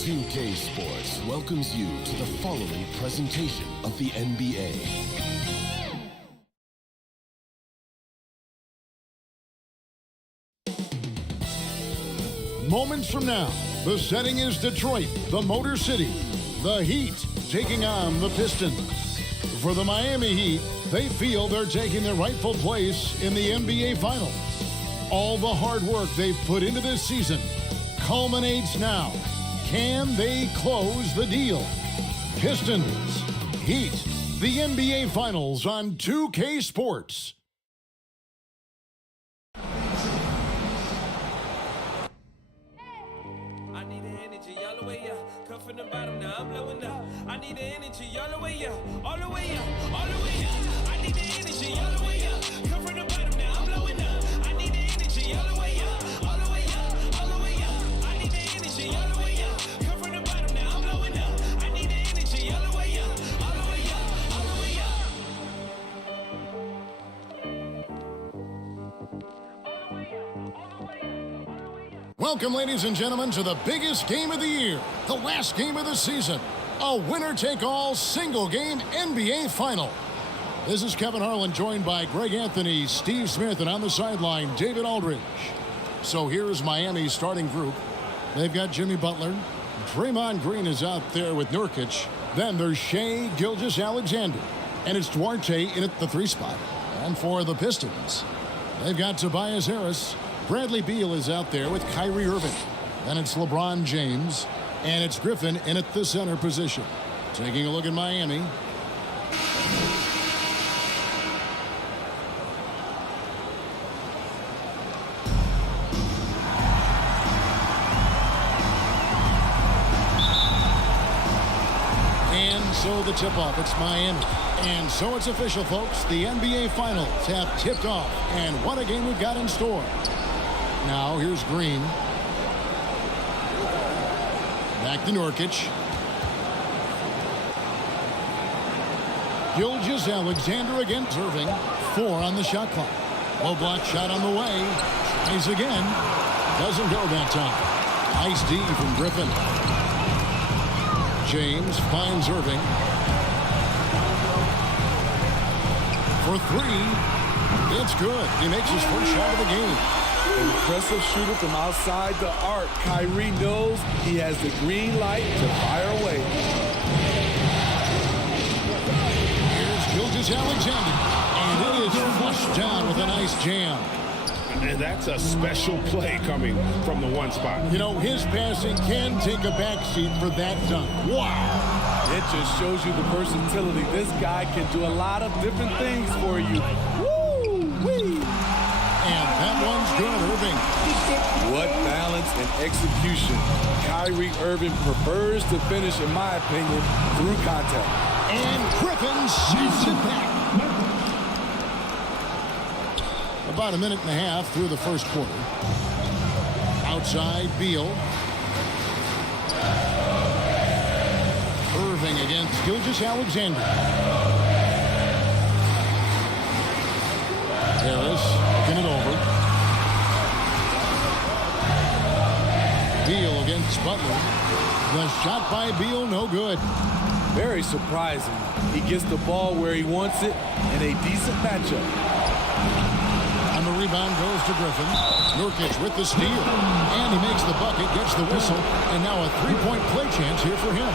2K Sports welcomes you to the following presentation of the NBA. Moments from now, the setting is Detroit, the Motor City. The Heat taking on the Pistons. For the Miami Heat, they feel they're taking their rightful place in the NBA Finals. All the hard work they've put into this season culminates now. Can they close the deal? Pistons, Heat, the NBA Finals on 2K Sports. I need the energy all the way up. Come from the bottom, now I'm blowing up. I need the energy all the way up, all the way up, all the way up. I need the energy all the way up. Come from the bottom, now I'm blowing up. I need the energy all the way up, all the way up, all the way up. I need the energy all the way up. Come from the bottom, now I'm blowing up. I need the energy all the way up, all the way up, all the way up. Welcome, ladies and gentlemen, to the biggest game of the year, the last game of the season, a winner-take-all single-game NBA Final. This is Kevin Harlan, joined by Greg Anthony, Steve Smith, and on the sideline, David Aldridge. So here's Miami's starting group. They've got Jimmy Butler. Draymond Green is out there with Nurkic. Then there's Shai Gilgeous-Alexander. And it's Duarte in at the 3 spot. And for the Pistons, they've got Tobias Harris. Bradley Beal is out there with Kyrie Irving. Then it's LeBron James. And it's Griffin in at the center position. Taking a look at Miami. And so the tip-off, it's Miami. And so it's official, folks. The NBA Finals have tipped off. And what a game we've got in store. Now, here's Green. Back to Nurkic. Gilgeous-Alexander against Irving. 4 on the shot clock. Low block shot on the way. Tries again. Doesn't go that time. Nice D from Griffin. James finds Irving. For 3. It's good. He makes his first shot of the game. Impressive shooter from outside the arc. Kyrie knows he has the green light to fire away. Here's Gilgeous-Alexander. And it is flushed down with a nice jam. And that's a special play coming from the 1 spot. You know, his passing can take a backseat for that dunk. Wow. It just shows you the versatility. This guy can do a lot of different things for you. Woo-wee. And that one's good, Irving. What balance and execution. Kyrie Irving prefers to finish, in my opinion, through contact. And Griffin sends it back. About a minute and a half through the first quarter. Outside, Beal. Irving against Gilgeous-Alexander. Harris looking it over. Beal against Butler. The shot by Beal, no good. Very surprising. He gets the ball where he wants it in a decent matchup. And the rebound goes to Griffin. Nurkic with the steal. And he makes the bucket, gets the whistle. And now a 3-point play chance here for him.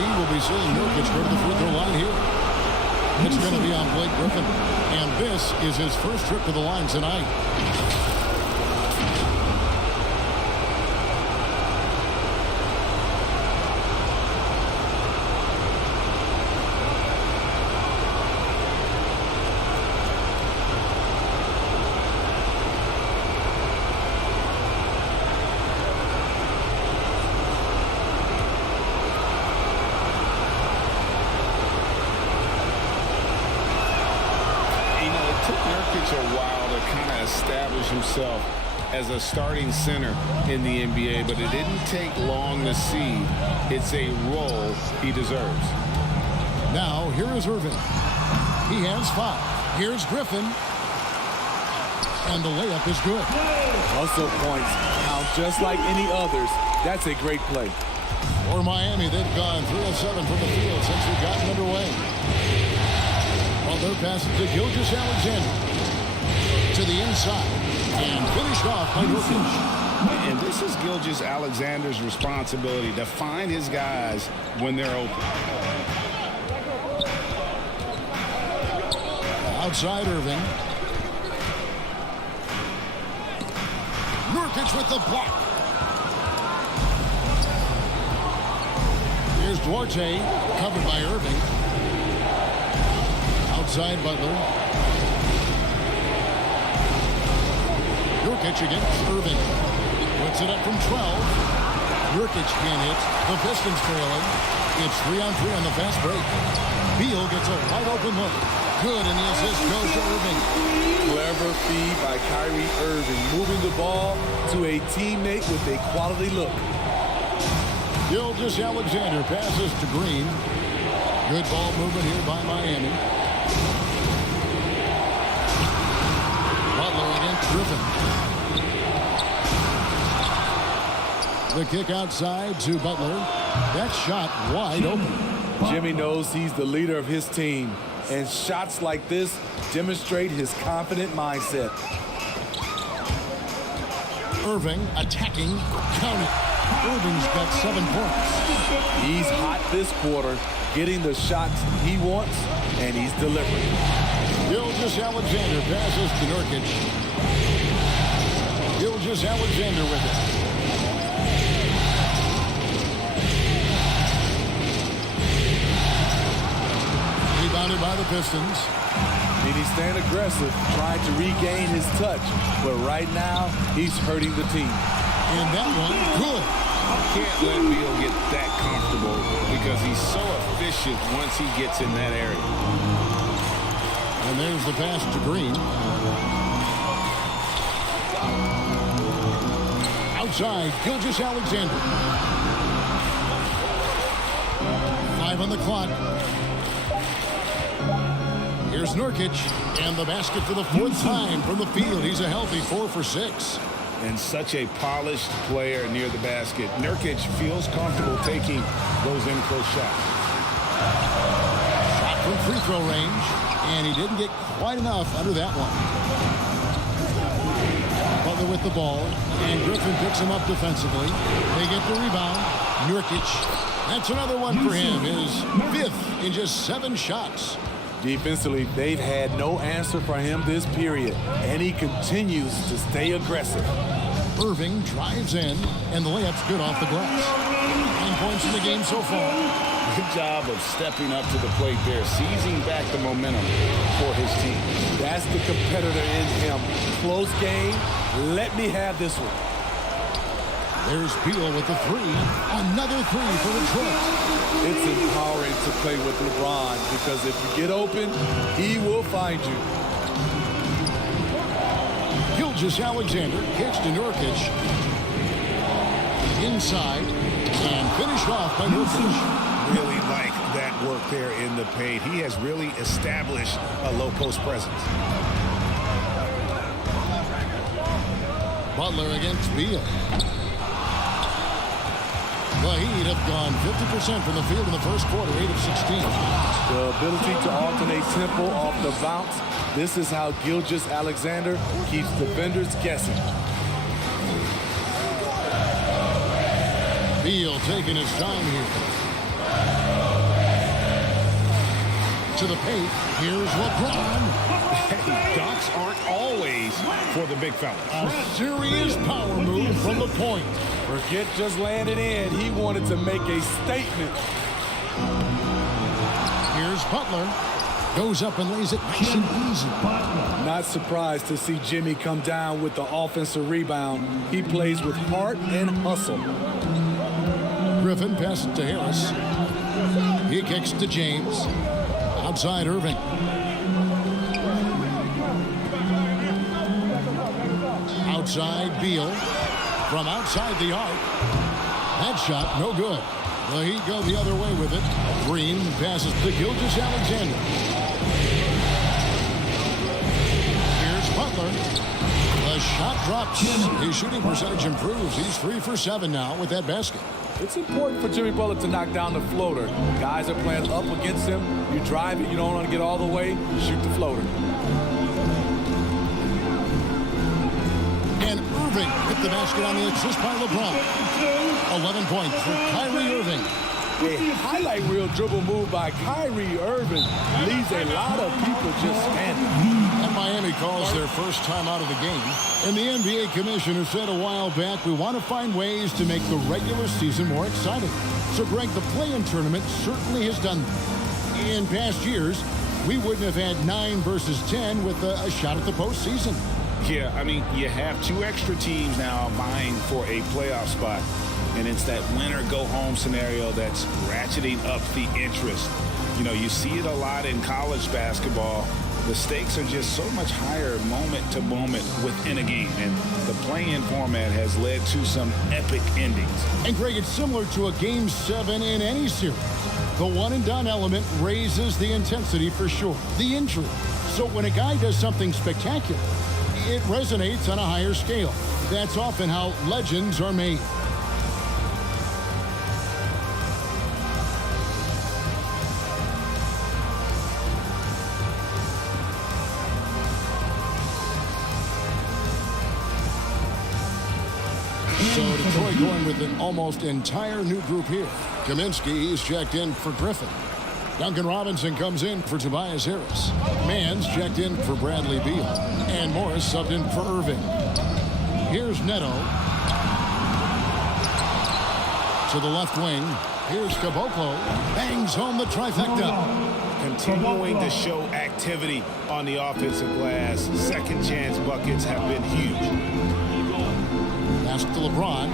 We will be seeing Nurkic go to the free throw line here. It's going to be on Blake Griffin. And this is his first trip to the line tonight. Nurkic a while to kind of establish himself as a starting center in the NBA, but it didn't take long to see it's a role he deserves. Now, here is Irving. He has 5. Here's Griffin. And the layup is good. Also points count just like any others. That's a great play. For Miami, they've gone 3 of 7 from the field since we've gotten underway. Butler passes to Gilgeous-Alexander. To the inside. And finished off by Nurkic. And this is Gilgeous-Alexander's responsibility to find his guys when they're open. Outside Irving. Nurkic with the block. Here's Duarte, covered by Irving. Outside Butler. Nurkic against Irving. Puts it up from 12. Nurkic can't hit. The Pistons trailing. It's 3-on-3 on the fast break. Beal gets a wide open look. Good, and the assist goes to Irving. Clever feed by Kyrie Irving, moving the ball to a teammate with a quality look. Gilgeous-Alexander passes to Green. Good ball movement here by Miami. Butler against Griffin. The kick outside to Butler. That shot wide open. Jimmy knows he's the leader of his team, and shots like this demonstrate his confident mindset. Irving attacking, count it. Irving's got 7 points. He's hot this quarter, getting the shots he wants, and he's delivering. Gilgeous-Alexander passes to Nurkic. Gilgeous-Alexander with it. Rebounded by the Pistons. And he's staying aggressive, trying to regain his touch. But right now, he's hurting the team. And that one, good. Can't let Beal get that comfortable because he's so efficient once he gets in that area. And there's the pass to Green. Outside, Gilgeous-Alexander. 5 on the clock. Here's Nurkic, and the basket for the 4th time from the field. He's a healthy 4 for 6. And such a polished player near the basket. Nurkic feels comfortable taking those in-close shots. Shot from free throw range, and he didn't get quite enough under that one. Butler with the ball, and Griffin picks him up defensively. They get the rebound. Nurkic, that's another one for him. His 5th in just 7 shots. Defensively, they've had no answer for him this period, and he continues to stay aggressive. Irving drives in, and the layup's good off the glass. 9 points in the game so far. Good job of stepping up to the plate there, seizing back the momentum for his team. That's the competitor in him. Close game. Let me have this one. There's Beal with the 3. Another 3 for Detroit. It's empowering to play with LeBron because if you get open, he will find you. Gilgeous-Alexander kicks to Nurkic. Inside and finished off by Nurkic. Really like that work there in the paint. He has really established a low post presence. Butler against Beal. The Heat have gone 50% from the field in the first quarter, 8 of 16. The ability to alternate tempo off the bounce. This is how Gilgeous-Alexander keeps defenders guessing. Beal taking his time here. To the paint, here's LeBron. Hey, dunks aren't always for the big fella. A serious power move from the point. Forget just laying it in. He wanted to make a statement. Here's Butler. Goes up and lays it nice and easy. Not surprised to see Jimmy come down with the offensive rebound. He plays with heart and hustle. Griffin passes to Harris. He kicks to James. Outside Irving. Outside Beal. From outside the arc. That shot, no good. The Heat go the other way with it. Green passes to Gilgeous-Alexander. Here's Butler. The shot drops. His shooting percentage improves. He's 3 for 7 now with that basket. It's important for Jimmy Butler to knock down the floater. Guys are playing up against him. You drive it, you don't want to get all the way, shoot the floater. And Irving hit the basket on the assist by LeBron. 11 points for Kyrie Irving. A highlight reel dribble move by Kyrie Irving leaves a lot of people just standing. And Miami calls their first time out of the game. And the NBA commissioner said a while back, we want to find ways to make the regular season more exciting. So, Greg, the play-in tournament certainly has done that. In past years, we wouldn't have had 9 versus 10 with a shot at the postseason. Yeah, I mean, you have 2 extra teams now vying for a playoff spot. And it's that win-or-go-home scenario that's ratcheting up the interest. You know, you see it a lot in college basketball. The stakes are just so much higher moment to moment within a game. And the play-in format has led to some epic endings. And, Greg, it's similar to a Game 7 in any series. The one-and-done element raises the intensity for sure, the injury. So when a guy does something spectacular, it resonates on a higher scale. That's often how legends are made. So Detroit going with an almost entire new group here. Kaminsky is checked in for Griffin. Duncan Robinson comes in for Tobias Harris. Mann's checked in for Bradley Beal. And Morris subbed in for Irving. Here's Neto. To the left wing. Here's Caboclo. Bangs home the trifecta. Continuing to show activity on the offensive glass. Second chance buckets have been huge. Pass to LeBron.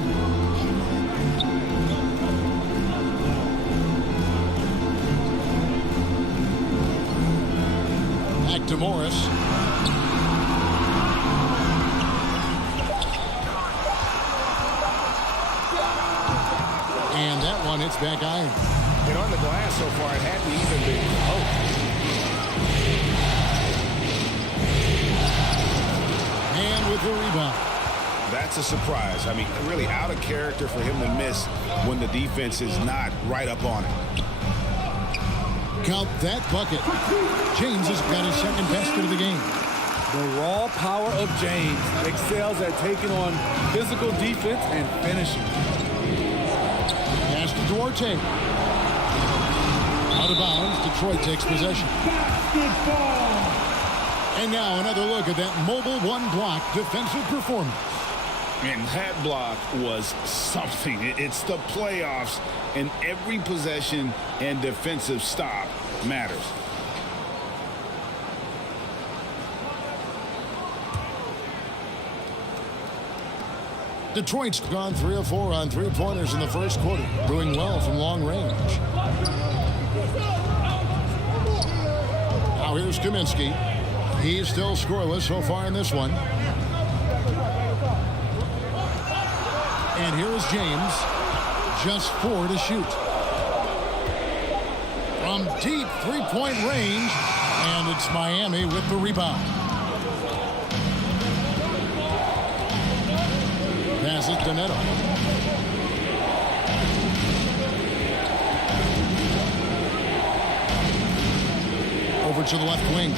Back to Morris. And that one hits back iron. And on the glass so far, it hadn't even been close. And with the rebound. That's a surprise. I mean, really out of character for him to miss when the defense is not right up on it. Count that bucket. James has got his second basket of the game. The raw power of James excels at taking on physical defense and finishing. Pass to Duarte. Out of bounds, Detroit takes possession. And now another look at that mobile one-block defensive performance. And that block was something. It's the playoffs, and every possession and defensive stop matters. Detroit's gone 3 of 4 on three-pointers in the first quarter, doing well from long range. Now here's Kaminsky. He's still scoreless so far in this one. And here is James. Just 4 to shoot. From deep three-point range. And it's Miami with the rebound. Pass it to Neto. Over to the left wing.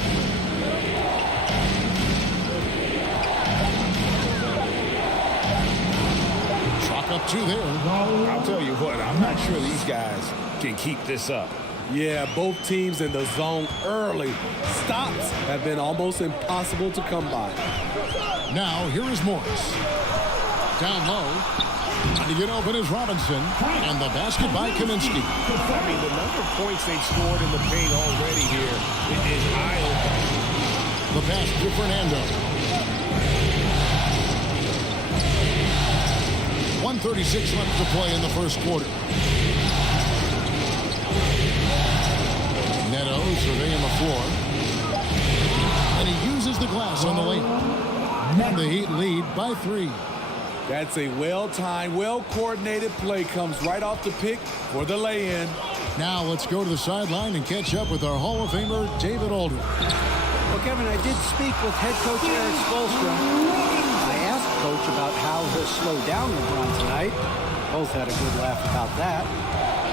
Up 2 there. I'll tell you what, I'm not sure these guys can keep this up. Yeah, both teams in the zone early. Stops have been almost impossible to come by. Now, here is Morris. Down low. To get open is Robinson. And the basket by Kaminsky. I mean, the number of points they've scored in the paint already here is eye-opening. The pass to Fernando. 1:36 left to play in the first quarter. Neto surveying the floor. And he uses the glass on the layup. And the Heat lead by 3. That's a well-timed, well-coordinated play. Comes right off the pick for the lay-in. Now let's go to the sideline and catch up with our Hall of Famer, David Aldridge. Well, Kevin, I did speak with head coach Eric Spoelstra. I about how he'll slow down LeBron tonight. Both had a good laugh about that.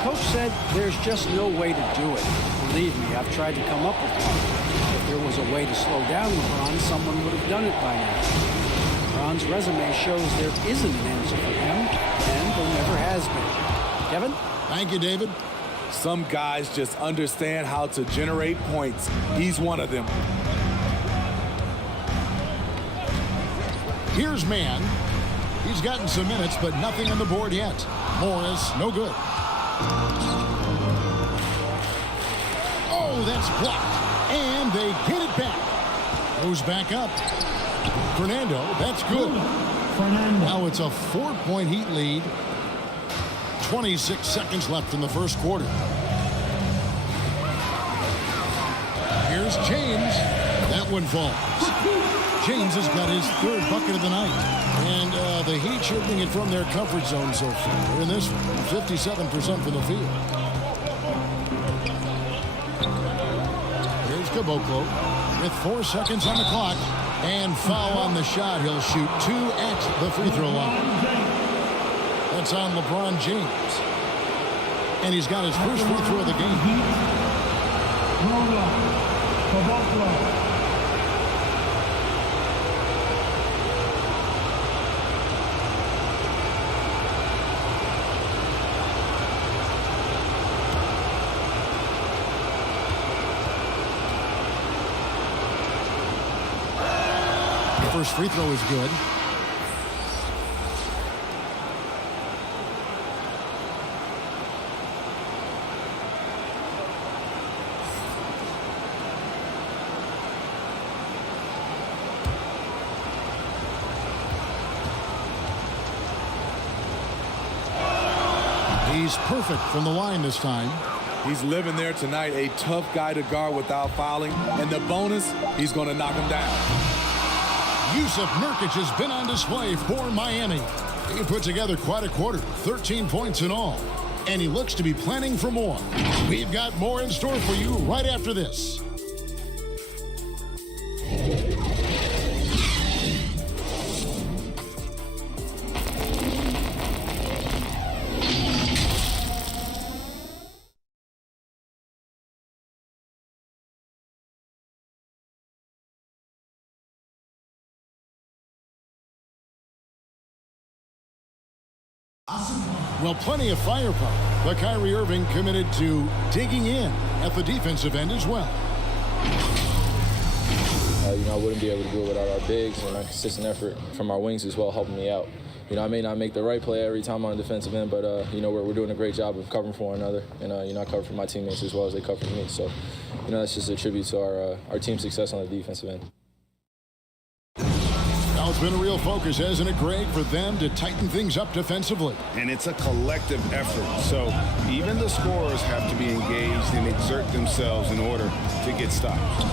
Coach said there's just no way to do it. Believe me, I've tried to come up with one. If there was a way to slow down LeBron, someone would have done it by now. LeBron's resume shows there isn't an answer for him, and there never has been. Kevin? Thank you, David. Some guys just understand how to generate points. He's one of them. Here's Mann. He's gotten some minutes, but nothing on the board yet. Morris, no good. Oh, that's blocked. And they get it back. Goes back up. Fernando, that's good. Now it's a 4-point Heat lead. 26 seconds left in the first quarter. Here's James. That one falls. James has got his third bucket of the night. And the Heat shooting it from their comfort zone so far. In this one, 57% from the field. Here's Caboclo with 4 seconds on the clock. And foul on the shot. He'll shoot 2 at the free throw line. That's on LeBron James. And he's got his first free throw of the game. First free throw is good. He's perfect from the line this time. He's living there tonight, a tough guy to guard without fouling. And the bonus, he's going to knock him down. Yusuf Nurkic has been on display for Miami. He put together quite a quarter, 13 points in all. And he looks to be planning for more. We've got more in store for you right after this. Well, plenty of firepower, but Kyrie Irving committed to digging in at the defensive end as well. I wouldn't be able to do it without our bigs and our consistent effort from our wings as well, helping me out. I may not make the right play every time on the defensive end, but we're doing a great job of covering for one another, and I cover for my teammates as well as they cover for me. So, that's just a tribute to our team's success on the defensive end. Now it's been a real focus, hasn't it, Greg, for them to tighten things up defensively? And it's a collective effort. So even the scorers have to be engaged and exert themselves in order to get stops.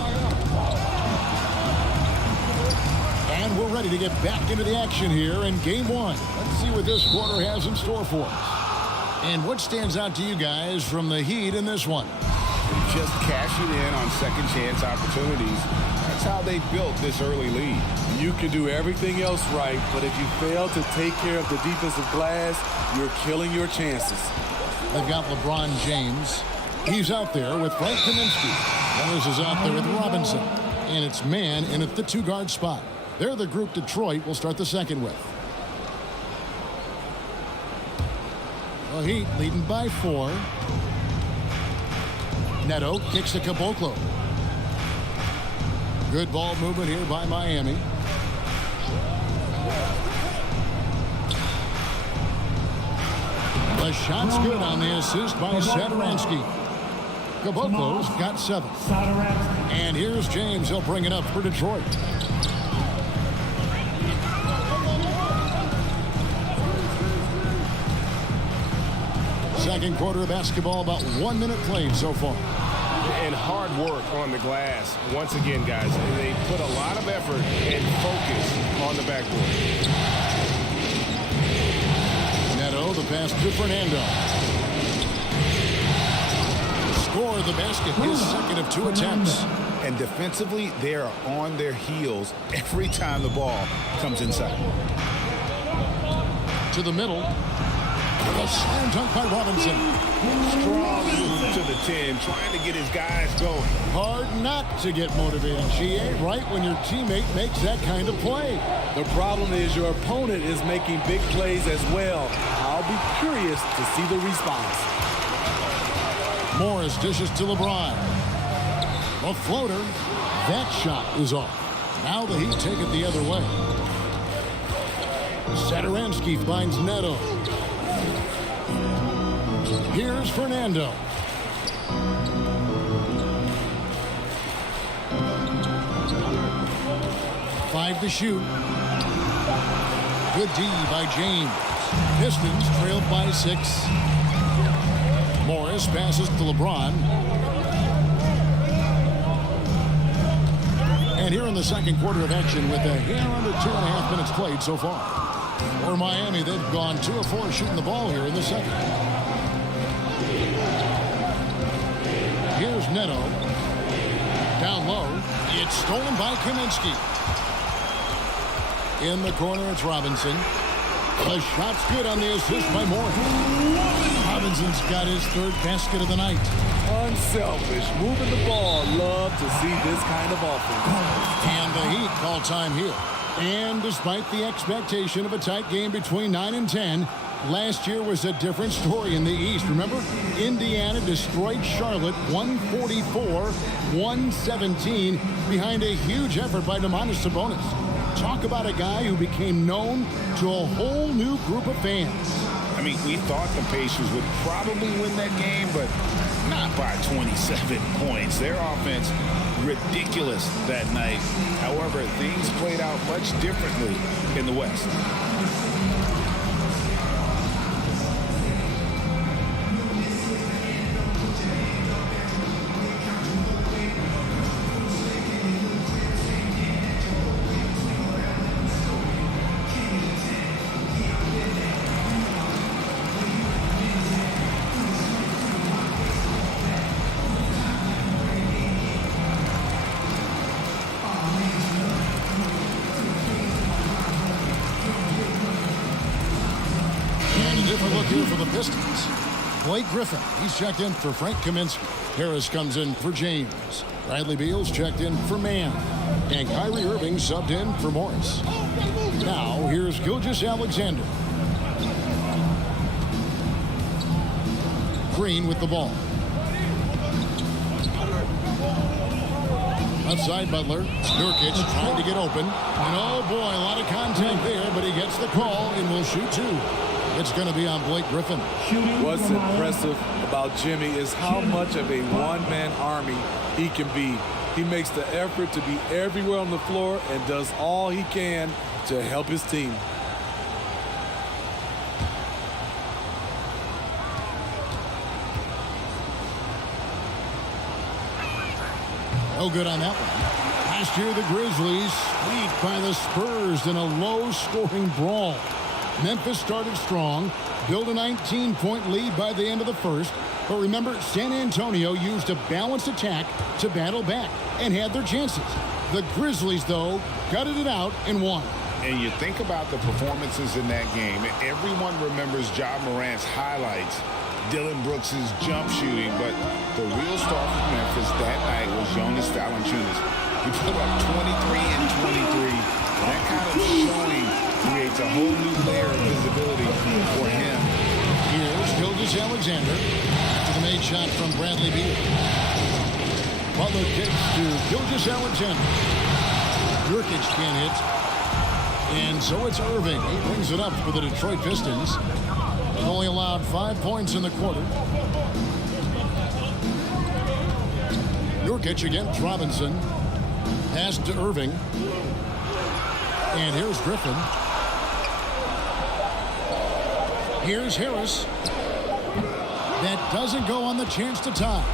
And we're ready to get back into the action here in game one. Let's see what this quarter has in store for us. And what stands out to you guys from the Heat in this one? Just cashing in on second chance opportunities. That's how they built this early lead. You can do everything else right, but if you fail to take care of the defensive glass, you're killing your chances. They've got LeBron James. He's out there with Frank Kaminsky. Morris is out there with Robinson. And it's Mann in at the 2-guard spot. They're the group Detroit will start the second with. The Heat leading by 4. Neto kicks to Caboclo. Good ball movement here by Miami. The shot's good on the assist by Satoransky. Caboclo's got 7. And here's James. He'll bring it up for Detroit. Second quarter of basketball, about 1 minute played so far. And hard work on the glass. Once again, guys, they put a lot of effort and focus on the backboard. Neto, the pass to Fernando. Score the basket, his second of 2 attempts. And defensively, they are on their heels every time the ball comes inside. To the middle. A slam dunk by Robinson. Strong move to the 10, trying to get his guys going. Hard not to get motivated, GA, right when your teammate makes that kind of play. The problem is your opponent is making big plays as well. I'll be curious to see the response. Morris dishes to LeBron. A floater. That shot is off. Now the Heat take it the other way. Satoransky finds Neto. Here's Fernando. Five to shoot. Good D by James. Pistons trailed by 6. Morris passes to LeBron. And here in the second quarter of action with a hair under 2.5 minutes played so far. For Miami, they've gone 2 of 4 shooting the ball here in the second. Here's Neto. Down low. It's stolen by Kaminsky. In the corner, it's Robinson. The shot's good on the assist by Morris. Robinson's got his 3rd basket of the night. Unselfish, moving the ball. Love to see this kind of offense. And the Heat call time here. And despite the expectation of a tight game between 9 and 10, last year was a different story in the East. Remember, Indiana destroyed Charlotte 144-117 behind a huge effort by Domantas Sabonis. Talk about a guy who became known to a whole new group of fans. I mean, we thought the Pacers would probably win that game, but not by 27 points. Their offense, ridiculous that night. However, things played out much differently in the West. Different look here for the Pistons. Blake Griffin, he's checked in for Frank Kaminsky. Harris comes in for James. Bradley Beal's checked in for Mann. And Kyrie Irving subbed in for Morris. Now, here's Gilgeous-Alexander. Green with the ball. Outside Butler. Nurkic trying to get open. And oh boy, a lot of contact there, but he gets the call and will shoot 2. It's going to be on Blake Griffin. What's impressive about Jimmy is how much of a one-man army he can be. He makes the effort to be everywhere on the floor and does all he can to help his team. No good on that one. Last year, the Grizzlies lead by the Spurs in a low-scoring brawl. Memphis started strong, built a 19-point lead by the end of the first. But remember, San Antonio used a balanced attack to battle back and had their chances. The Grizzlies, though, gutted it out and won. And you think about the performances in that game, everyone remembers Ja Morant's highlights, Dylan Brooks' jump shooting, but the real star for Memphis that night was Jonas Valanciunas. He put up 23 and 23. That kind of showing creates a whole new layer of visibility for him. Here's Gilgeous-Alexander to the made shot from Bradley Beal. Butler kicks to Gilgeous-Alexander. Nurkic can't hit. And so it's Irving. He brings it up for the Detroit Pistons. They've only allowed 5 points in the quarter. Nurkic against Robinson. Pass to Irving. And here's Griffin. Here's Harris. That doesn't go on the chance to tie.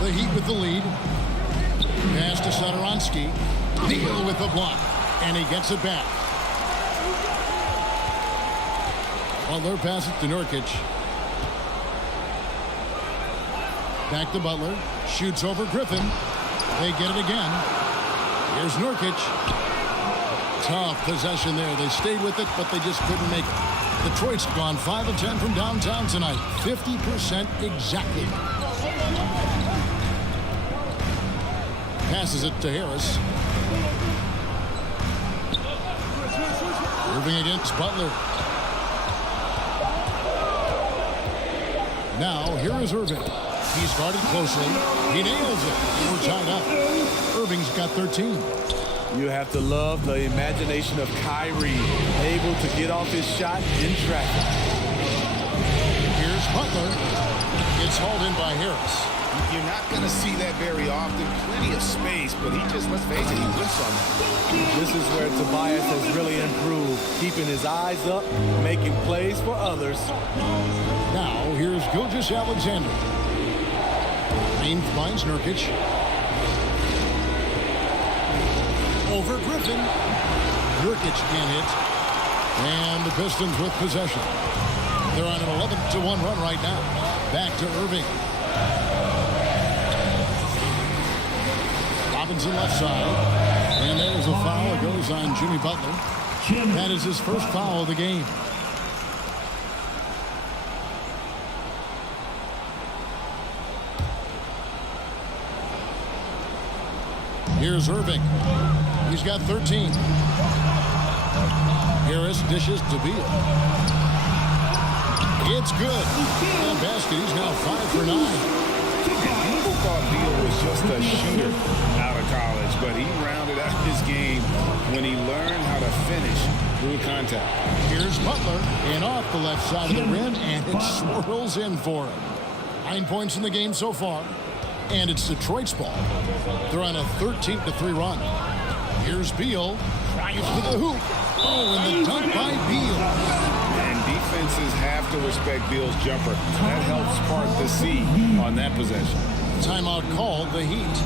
The Heat with the lead. Pass to Satoransky. Beal with the block. And he gets it back. Butler passes to Nurkic. Back to Butler. Shoots over Griffin. They get it again. Here's Nurkic. Tough possession there. They stayed with it, but they just couldn't make it. Detroit's gone 5 of 10 from downtown tonight. 50% exactly. Passes it to Harris. Irving against Butler. Now, here is Irving. He's guarded closely. He nails it. We're tied up. Irving's got 13. You have to love the imagination of Kyrie, able to get off his shot in traffic. Here's Butler. It's hauled in by Harris. You're not going to see that very often. Plenty of space, but he just, let's face it, he whiffs on that. This is where Tobias has really improved, keeping his eyes up, making plays for others. Now, here's Gilgeous-Alexander. Green finds Nurkic. Over Griffin. Nurkic can hit. And the Pistons with possession. They're on an 11-1 run right now. Back to Irving. Robinson left side. And there's a foul. It goes on Jimmy Butler. That is his first foul of the game. Here's Irving. He's got 13. Harris dishes to Beal. It's good. The basket. He's now 5 for 9. People thought Beal was just a shooter out of college, but he rounded out his game when he learned how to finish through contact. Here's Butler, and off the left side of the rim, and it swirls in for him. 9 points in the game so far, and it's Detroit's ball. They're on a 13-3 run. Here's Beal, trying for the hoop. Oh, and the dunk by Beal. And defenses have to respect Beal's jumper. That helps part the C on that possession. Timeout called, the Heat.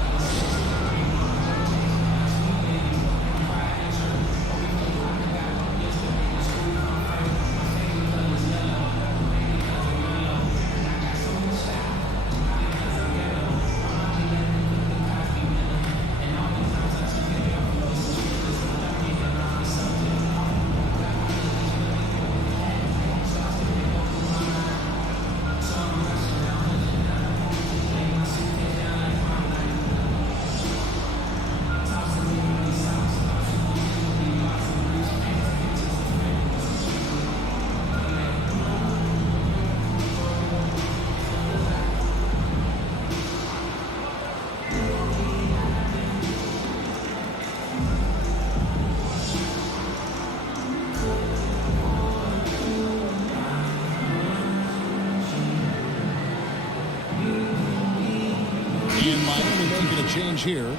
And Miami making a change here.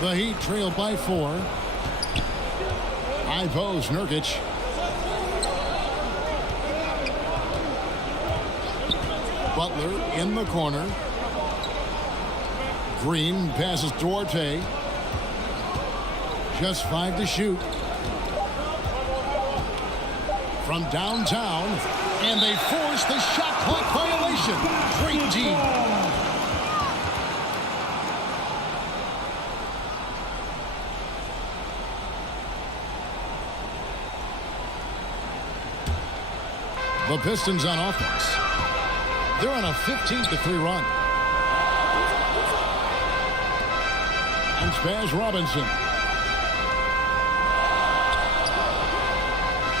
The Heat trail by 4. High post, Nurkic. Butler in the corner. Green passes Duarte. Just 5 to shoot. From downtown, and they force the shot clock violation. Great team. The Pistons on offense. They're on a 15-3 run. And Spaz Robinson.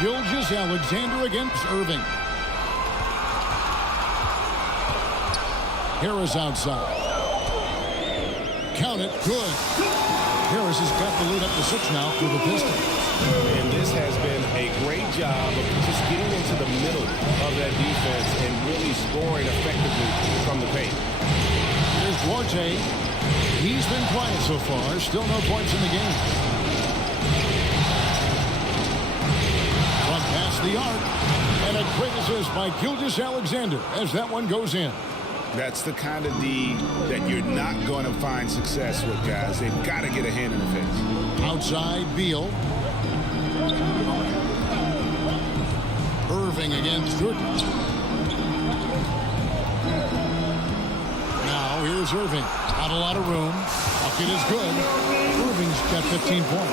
Gilgeous-Alexander against Irving. Harris outside. Count it. Good. Harris has got the lead up to 6 now for the Pistons. And this has been a great job of just getting into the middle of that defense and really scoring effectively from the paint. Here's Duarte. He's been quiet so far. Still no points in the game. From past the arc. And a great assist by Gilgeous-Alexander as that one goes in. That's the kind of D that you're not going to find success with, guys. They've got to get a hand in the face. Outside, Beal. Irving against Nurkic. Now here's Irving. Not a lot of room. Bucket is good. Irving's got 15 points.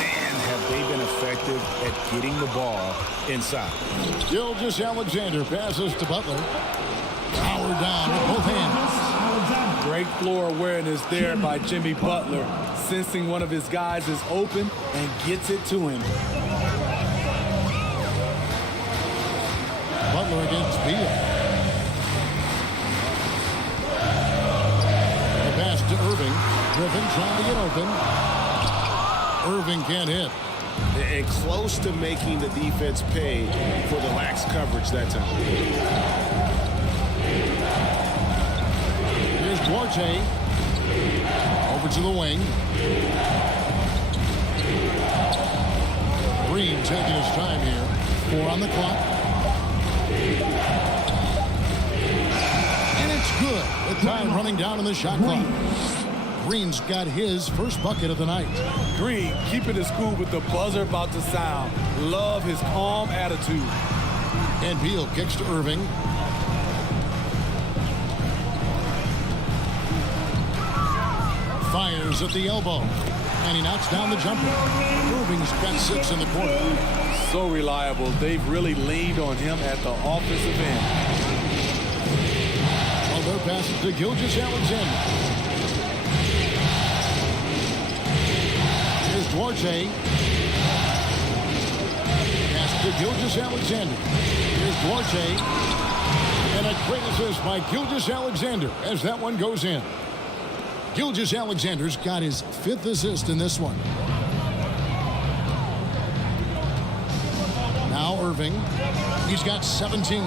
Man, have they been effective at getting the ball inside. Gilgeous-Alexander passes to Butler. Power down with both hands. Great floor awareness there by Jimmy Butler, sensing one of his guys is open and gets it to him. Butler against Beal. The pass to Irving. Griffin trying to get open. Irving can't hit. And close to making the defense pay for the lax coverage that time. Here's Duarte. Over to the wing. Green taking his time here. 4 on the clock. And it's good. With time running down in the shot clock. Green's got his first bucket of the night. Green keeping his cool with the buzzer about to sound. Love his calm attitude. And Beal kicks to Irving. Fires at the elbow. And he knocks down the jumper. Irving's got 6 in the quarter. So reliable. They've really leaned on him at the offensive end. Well, their pass to Gilgeous-Alexander. Here's Duarte. Pass to Gilgeous-Alexander. Here's Duarte. And a great assist by Gilgeous-Alexander as that one goes in. Gilgeous-Alexander's got his 5th assist in this one. Now Irving. He's got 17.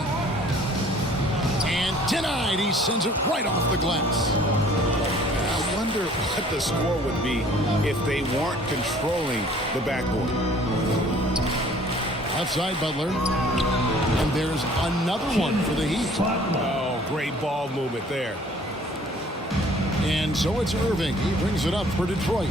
And denied. He sends it right off the glass. I wonder what the score would be if they weren't controlling the backboard. Outside Butler. And there's another one for the Heat. Oh, great ball movement there. And so it's Irving. He brings it up for Detroit.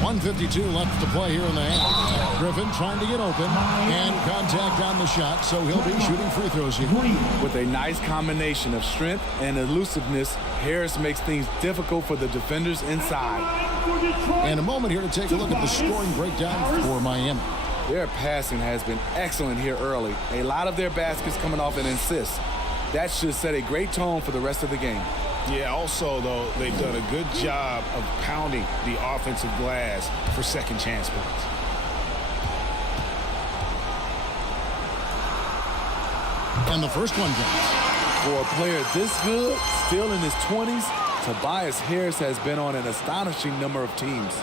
.152 left to play here in the half. Griffin trying to get open. And contact on the shot, so he'll be shooting free throws here. With a nice combination of strength and elusiveness, Harris makes things difficult for the defenders inside. And a moment here to take a look at the scoring breakdown for Miami. Their passing has been excellent here early. A lot of their baskets coming off an assist. That should set a great tone for the rest of the game. Yeah, also, though, they've done a good job of pounding the offensive glass for second chance points. And the first one drops. For a player this good, still in his 20s, Tobias Harris has been on an astonishing number of teams.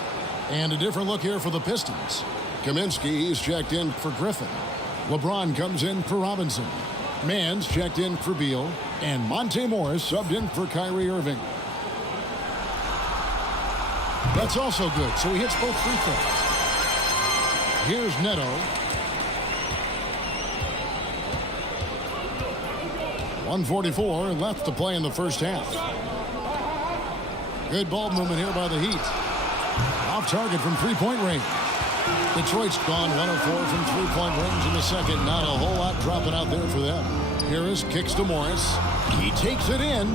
And a different look here for the Pistons. Kaminsky is checked in for Griffin. LeBron comes in for Robinson. Mans checked in for Beal. And Monte Morris subbed in for Kyrie Irving. That's also good, so he hits both free throws. Here's Neto. .144 left to play in the first half. Good ball movement here by the Heat. Off target from three-point range. Detroit's gone 1 of 4 from three-point range in the second. Not a whole lot dropping out there for them. Harris kicks to Morris. He takes it in.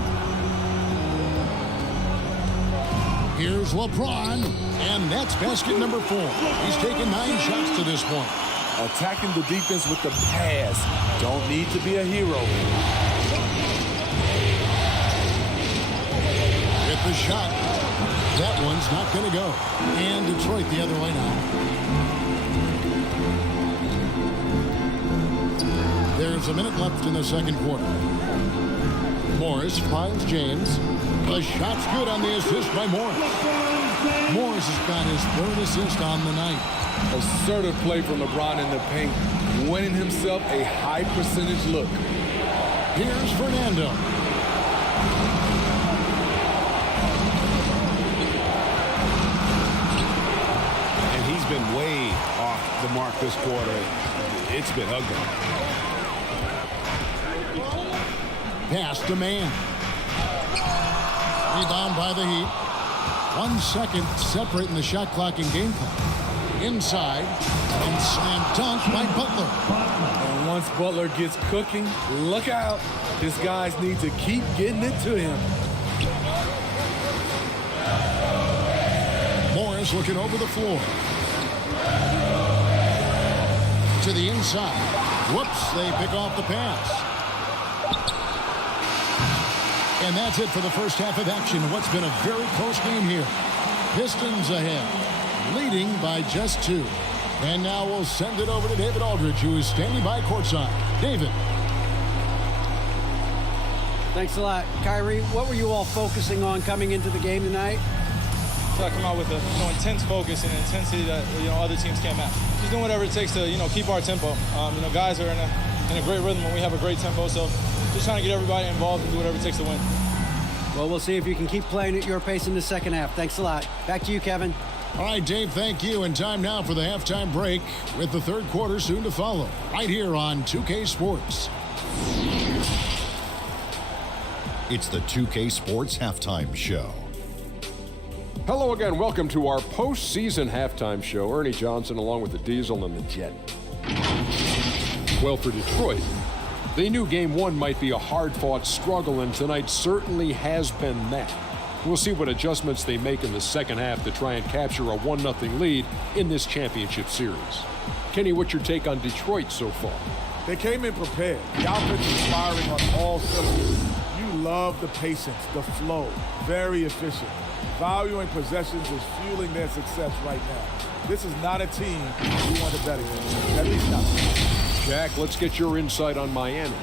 Here's LeBron. And that's basket number 4. He's taken 9 shots to this point. Attacking the defense with the pass. Don't need to be a hero. Hit the shot. That one's not going to go. And Detroit the other way now. There's a minute left in the second quarter. Morris finds James. The shot's good on the assist by Morris. Morris has got his 3rd assist on the night. Assertive play from LeBron in the paint, winning himself a high percentage look. Here's Fernando. And he's been way off the mark this quarter. It's been ugly. Pass to Man. Rebound by the Heat. 1 second separating the shot clock and game clock. Inside. And slam dunk by Butler. And once Butler gets cooking, look out. His guys need to keep getting it to him. Harris looking over the floor. To the inside. Whoops, they pick off the pass. And that's it for the first half of action. What's been a very close game here. Pistons ahead, leading by just 2. And now we'll send it over to David Aldridge, who is standing by courtside. David. Thanks a lot. Kyrie, what were you all focusing on coming into the game tonight? I come out with a intense focus and intensity that other teams can't match. Just doing whatever it takes to keep our tempo. Guys are in a great rhythm when we have a great tempo. So just trying to get everybody involved and do whatever it takes to win. Well, we'll see if you can keep playing at your pace in the second half. Thanks a lot. Back to you, Kevin. All right, Dave, thank you. And time now for the halftime break with the third quarter soon to follow. Right here on 2K Sports. It's the 2K Sports Halftime Show. Hello again. Welcome to our postseason halftime show. Ernie Johnson along with the Diesel and the Jet. Well, for Detroit, they knew Game 1 might be a hard-fought struggle, and tonight certainly has been that. We'll see what adjustments they make in the second half to try and capture a 1-0 lead in this championship series. Kenny, what's your take on Detroit so far? They came in prepared. The offense is firing on all cylinders. You love the patience, the flow. Very efficient. Valuing possessions is fueling their success right now. This is not a team you want to bet against. At least not. Jack, let's get your insight on Miami.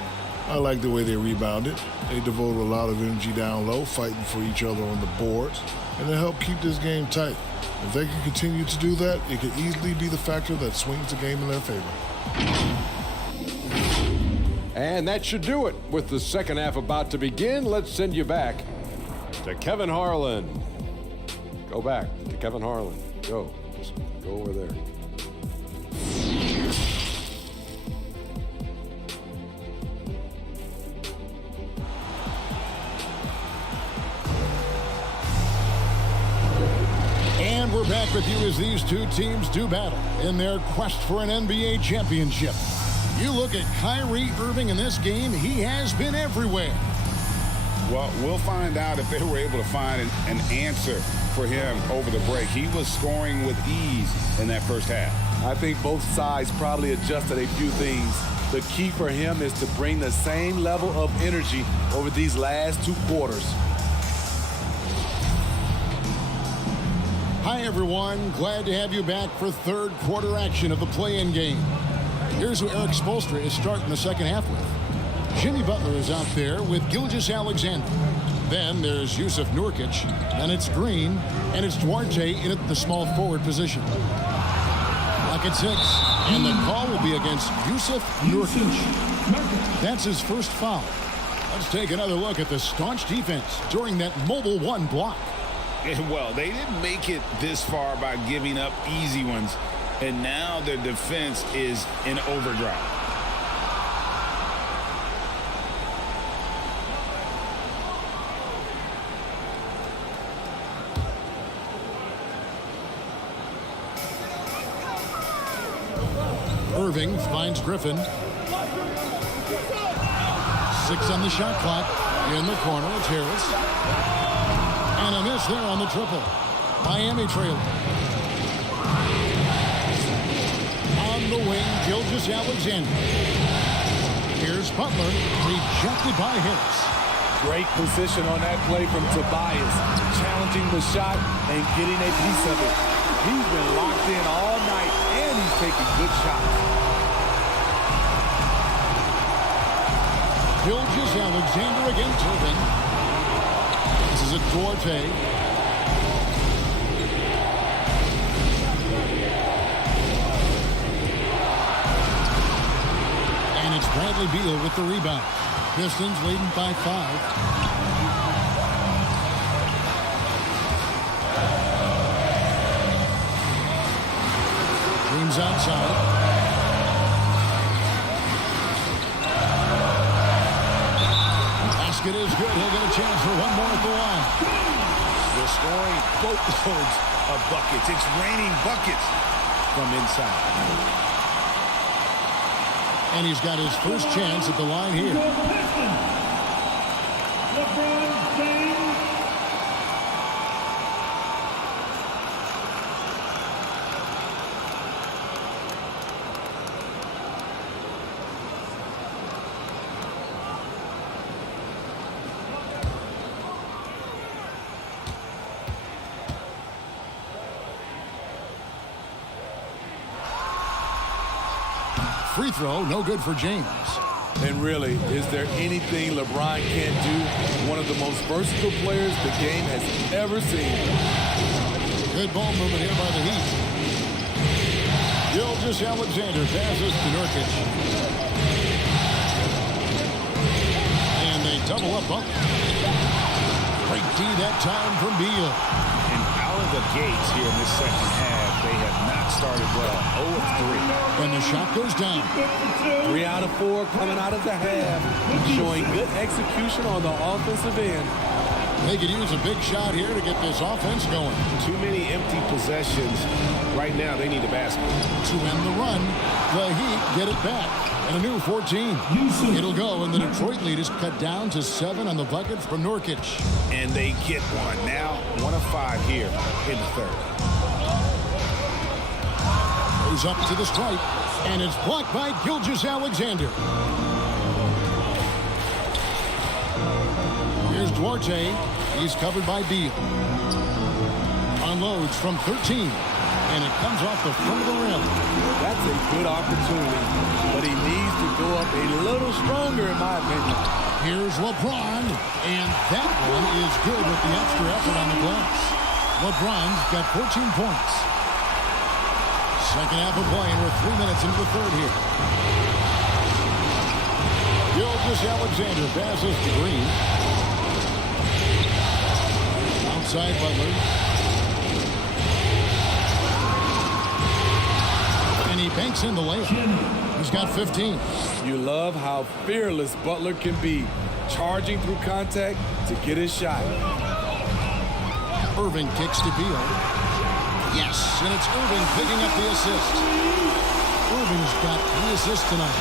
I like the way they rebounded. They devoted a lot of energy down low, fighting for each other on the boards, and they helped keep this game tight. If they can continue to do that, it could easily be the factor that swings the game in their favor. And that should do it. With the second half about to begin, let's send you back to Kevin Harlan. Go back to Kevin Harlan. Go. Just go over there. And we're back with you as these two teams do battle in their quest for an NBA championship. You look at Kyrie Irving in this game, he has been everywhere. Well, we'll find out if they were able to find an answer for him over the break. He was scoring with ease in that first half. I think both sides probably adjusted a few things. The key for him is to bring the same level of energy over these last 2 quarters. Hi, everyone. Glad to have you back for third quarter action of the play-in game. Here's who Eric Spoelstra is starting the second half with. Jimmy Butler is out there with Gilgeous-Alexander. Then there's Jusuf Nurkic, then it's Green, and it's Duarte in at the small forward position. Clock at 6, and the call will be against Jusuf Nurkic. That's his first foul. Let's take another look at the staunch defense during that Mobile 1 block. Well, they didn't make it this far by giving up easy ones, and now their defense is in overdrive. Irving finds Griffin. 6 on the shot clock. In the corner, it's Harris. And a miss there on the triple. Miami trailing. On the wing, Gilgeous-Alexander. Here's Butler, rejected by Harris. Great position on that play from Tobias, challenging the shot and getting a piece of it. He's been locked in all night, and he's taking good shots. Gilgeous-Alexander against Irving. This is a Duarte. And it's Bradley Beal with the rebound. Pistons leading by 5. James outside. Basket is good. He'll get a chance for one more at the line. They're scoring boatloads of buckets. It's raining buckets from inside. And he's got his first chance at the line here. free throw, no good for James. And really, is there anything LeBron can't do? One of the most versatile players the game has ever seen. Good ball movement here by the Heat. Gilgeous-Alexander passes to Nurkic. And they double up Butler. Great D that time from Beal. And out of the gates here in this second half, they have not started well. 0 of 3. And the shot goes down. 3 out of 4 coming out of the half, showing good execution on the offensive end. They could use a big shot here to get this offense going. Too many empty possessions. Right now, they need a basket. To end the run, the Heat get it back. And a new 14. It'll go, and the Detroit lead is cut down to 7 on the bucket from Nurkic. And they get one. Now 1 of 5 here in the third. Goes up to the stripe, and it's blocked by Gilgeous-Alexander. Here's Duarte. He's covered by Beal. Unloads from 13, and it comes off the front of the rim. That's a good opportunity, but he needs to go up a little stronger, in my opinion. Here's LeBron, and that one is good with the extra effort on the glass. LeBron's got 14 points. Second half of play, and we're 3 minutes into the third here. Gilgeous-Alexander passes to Green. Outside Butler. And he banks in the layup. He's got 15. You love how fearless Butler can be, charging through contact to get his shot. Irving kicks to Beal. Yes, and it's Irving picking up the assist. Irving's got 3 assists tonight.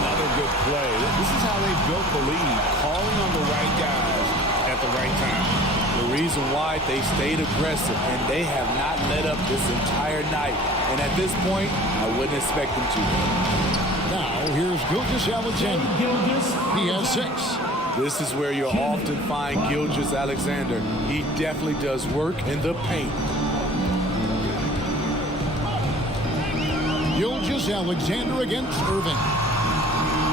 Another good play. This is how they built the lead, calling on the right guys at the right time. The reason why they stayed aggressive, and they have not let up this entire night. And at this point, I wouldn't expect them to. Now, here's Gilgeous-Alexander. He has 6. This is where you'll often find Gilgeous-Alexander. He definitely does work in the paint. Gilgeous-Alexander against Irving.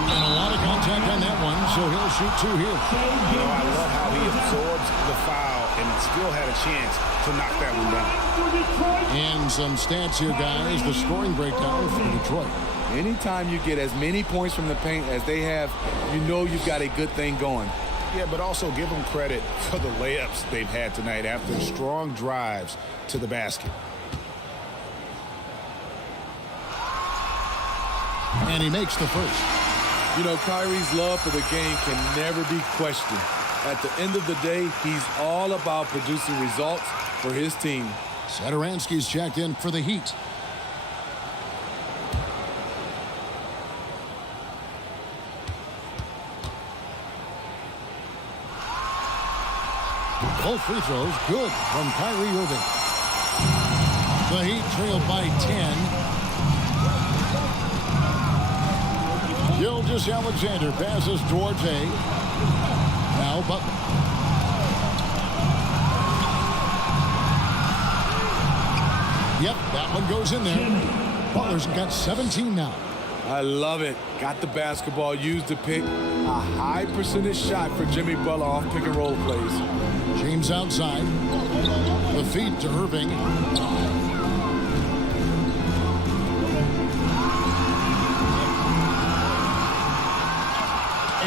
And a lot of contact on that one, so he'll shoot 2 here. You know, I love how he absorbs the foul and still had a chance to knock that one down. And some stats here, guys. The scoring breakdown for Detroit. Anytime you get as many points from the paint as they have, you know you've got a good thing going. Yeah, but also give them credit for the layups they've had tonight after strong drives to the basket. And he makes the first. You know, Kyrie's love for the game can never be questioned. At the end of the day, he's all about producing results for his team. Satoransky's checked in for the Heat. Both free throws good from Kyrie Irving. The Heat trailed by 10. Gilgeous-Alexander passes Duarte. Now Butler. Yep, that one goes in there. Butler's got 17 now. I love it. Got the basketball, used to pick a high percentage shot for Jimmy Butler off pick and roll plays. James outside. The feed to Irving.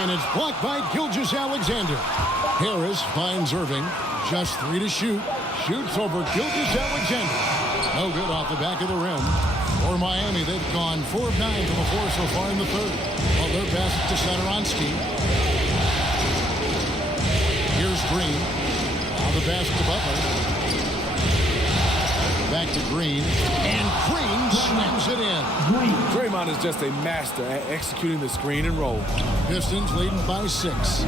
And it's blocked by Gilgeous-Alexander. Harris finds Irving. Just 3 to shoot. Shoots over Gilgeous-Alexander. No good off the back of the rim. For Miami, they've gone 4 of 9 from the floor so far in the third. Butler passes to Satoransky. Here's Green. Now the pass to Butler. Back to Green. And Green slams it in. Draymond is just a master at executing the screen and roll. Pistons leading by 6.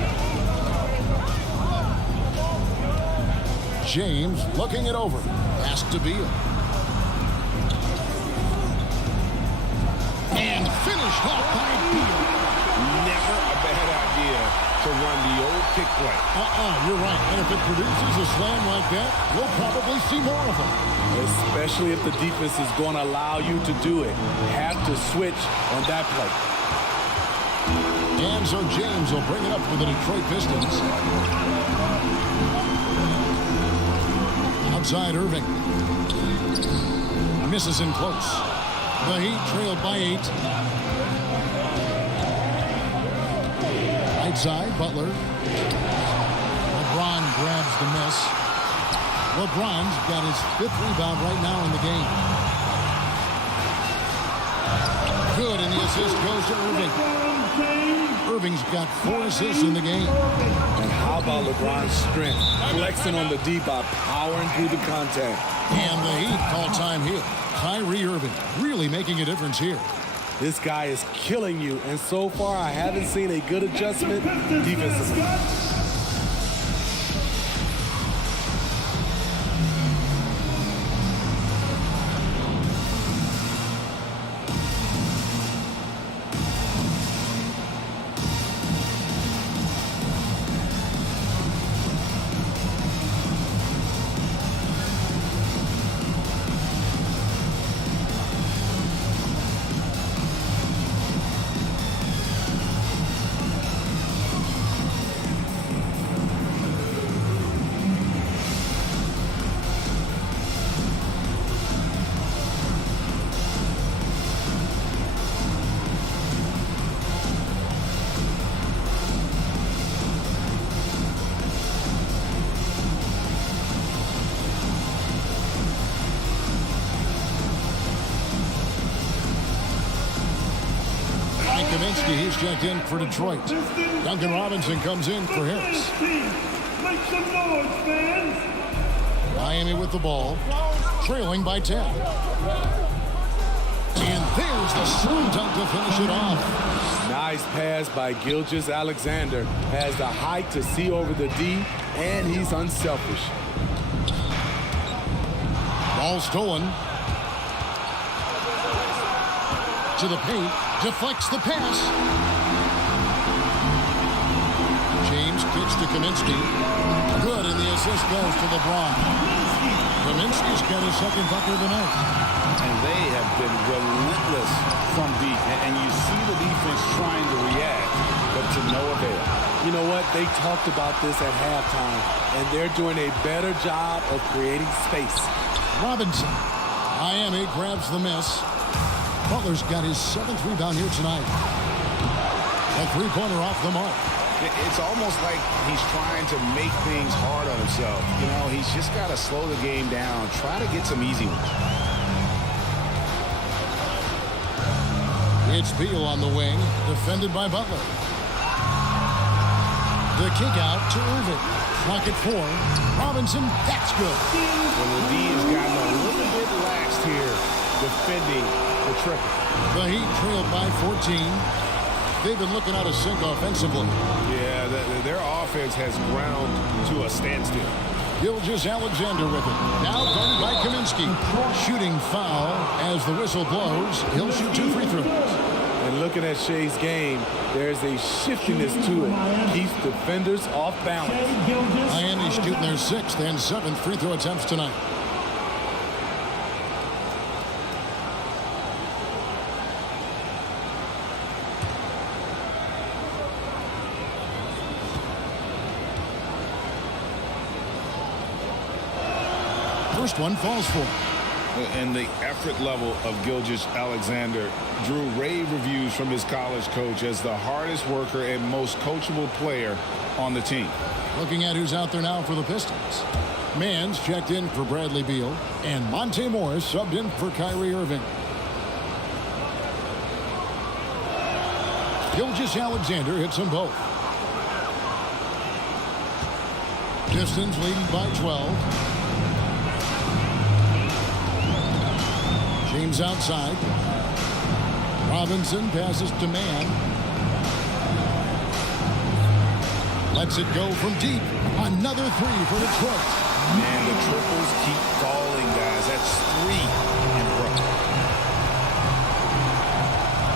James looking it over. Pass to Beal. And finished off by Beal. Never a bad idea to run the old kick play. You're right. And if it produces a slam like that, you'll probably see more of them. Especially if the defense is going to allow you to do it. Have to switch on that play. And so James will bring it up for the Detroit Pistons. Outside Irving. Misses in close. The Heat trailed by 8. Right side, Butler. LeBron grabs the miss. LeBron's got his 5th rebound right now in the game. Good, and the assist goes to Irving. Irving's got 4 assists in the game. And how about LeBron's strength? Flexing on the D by powering through the contact. And the Heat call time here. Kyrie Irving really making a difference here. This guy is killing you, and so far I haven't seen a good adjustment defensively. Kaminsky, he's checked in for Detroit. Duncan Robinson comes in for Harris. Make some noise, fans. Miami with the ball, trailing by 10. And there's the slam dunk to finish it off. Nice pass by Gilgeous-Alexander. Has the height to see over the D, and he's unselfish. Ball stolen. To the paint, deflects the pass. James kicks to Kaminsky. Good, and the assist goes to LeBron. Kaminsky's got his 2nd bucket of the night. And they have been relentless from deep. And you see the defense trying to react, but to no avail. You know what? They talked about this at halftime, and they're doing a better job of creating space. Robinson. Miami grabs the miss. Butler's got his 7th rebound here tonight. A 3-pointer off the mark. It's almost like he's trying to make things hard on himself. You know, he's just got to slow the game down, try to get some easy ones. It's Beal on the wing, defended by Butler. The kick out to Irving. Clock at 4. Robinson, that's good. Well, the D has gotten a little bit laxed here defending the triple. The Heat trailed by 14. They've been looking out of sync offensively. Yeah, their offense has ground to a standstill. Gilgeous-Alexander with it. Now guarded by Kaminsky. Shooting foul as the whistle blows. He'll shoot 2 free throws. And looking at Shea's game, there's a shiftiness to it. Keeps defenders off balance. Miami shooting their 6th and 7th free throw attempts tonight. First one falls for him. And the effort level of Gilgeous-Alexander drew rave reviews from his college coach as the hardest worker and most coachable player on the team. Looking at who's out there now for the Pistons. Mann's checked in for Bradley Beal, and Monte Morris subbed in for Kyrie Irving. Gilgeous-Alexander hits them both. Pistons leading by 12. James outside. Robinson passes to Mann. Lets it go from deep. Another 3 for Detroit. Man, the triples keep falling, guys. That's 3 in a row.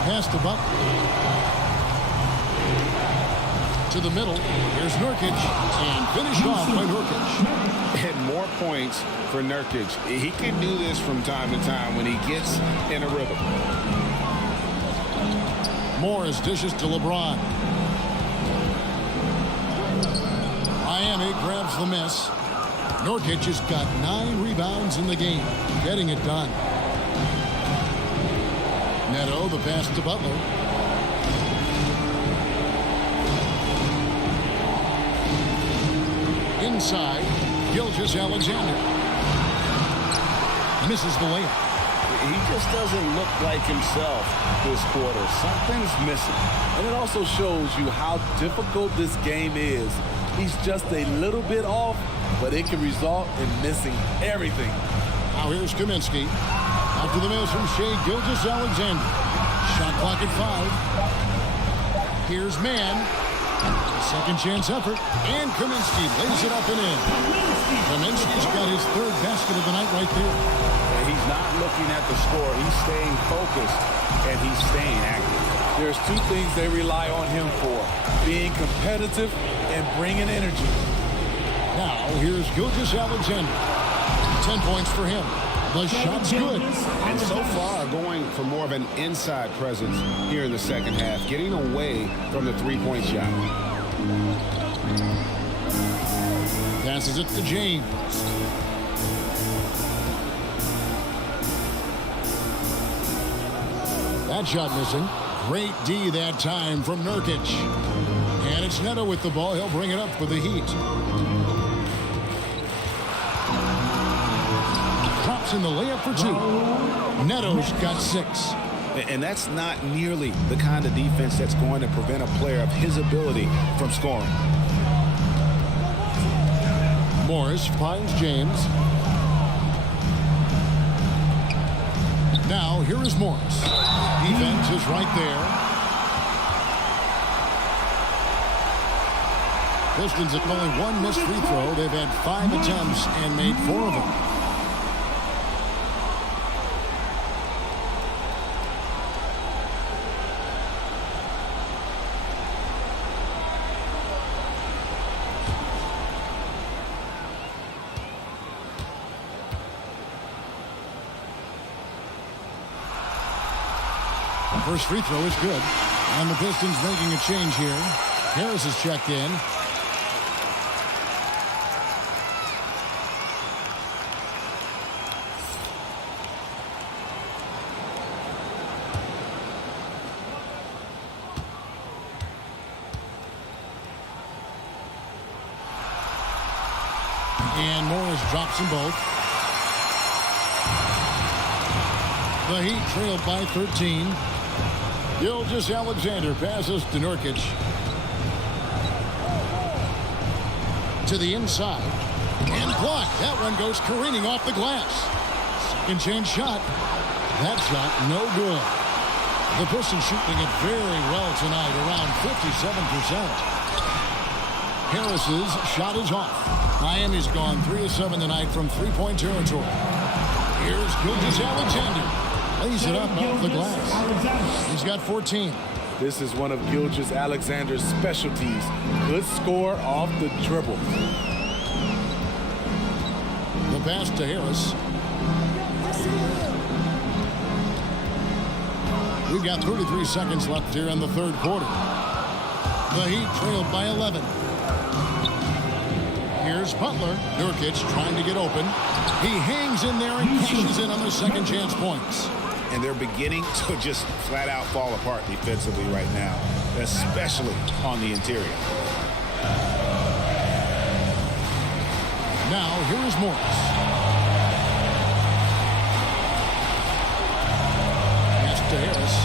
Pass to Butler. to the middle. Here's Nurkic, and finished off by Nurkic. And more points for Nurkic. He can do this from time to time when he gets in a rhythm. Morris dishes to LeBron. Miami grabs the miss. Nurkic has got 9 rebounds in the game, getting it done. Neto, the pass to Butler. Inside, Gilgeous-Alexander. Misses the layup. He just doesn't look like himself this quarter. Something's missing. And it also shows you how difficult this game is. He's just a little bit off, but it can result in missing everything. Now here's Kaminsky. After the miss from Shai Gilgeous-Alexander. Shot clock at 5. Here's Mann. Second chance effort. And Kaminsky lays it up and in. Kaminsky's got his 3rd basket of the night right there. He's not looking at the score. He's staying focused, and he's staying active. There's 2 things they rely on him for: being competitive and bringing energy. Now, here's Gilgeous-Alexander. 10 points for him. The shot's good. And so far, going for more of an inside presence here in the second half, getting away from the three-point shot. Passes it to James. That shot missing. Great D that time from Nurkic. And it's Neto with the ball. He'll bring it up for the Heat. Drops in the layup for 2. Neto's got 6. And that's not nearly the kind of defense that's going to prevent a player of his ability from scoring. Morris finds James. Now, here is Morris. Defense is right there. Pistons have only 1 missed free throw. They've had 5 attempts and made 4 of them. First free throw is good. And the Pistons making a change here. Harris is checked in. And Morris drops them both. The Heat trailed by 13. Gilgeous-Alexander passes to Nurkic. To the inside. And blocked. That one goes careening off the glass. Second chance shot. That shot no good. The Pistons shooting it very well tonight, around 57%. Harris's shot is off. Miami's gone 3 of 7 tonight from three-point territory. Here's Gilgeous-Alexander. Lays it up off the glass. He's got 14. This is one of Gilgeous-Alexander's specialties. Good score off the dribble. The pass to Harris. We've got 33 seconds left here in the 3rd quarter. The Heat trailed by 11. Here's Butler. Nurkic trying to get open. He hangs in there and cashes in on their second chance points. And they're beginning to just flat out fall apart defensively right now, especially on the interior. Now, here is Morris. Pass to Harris.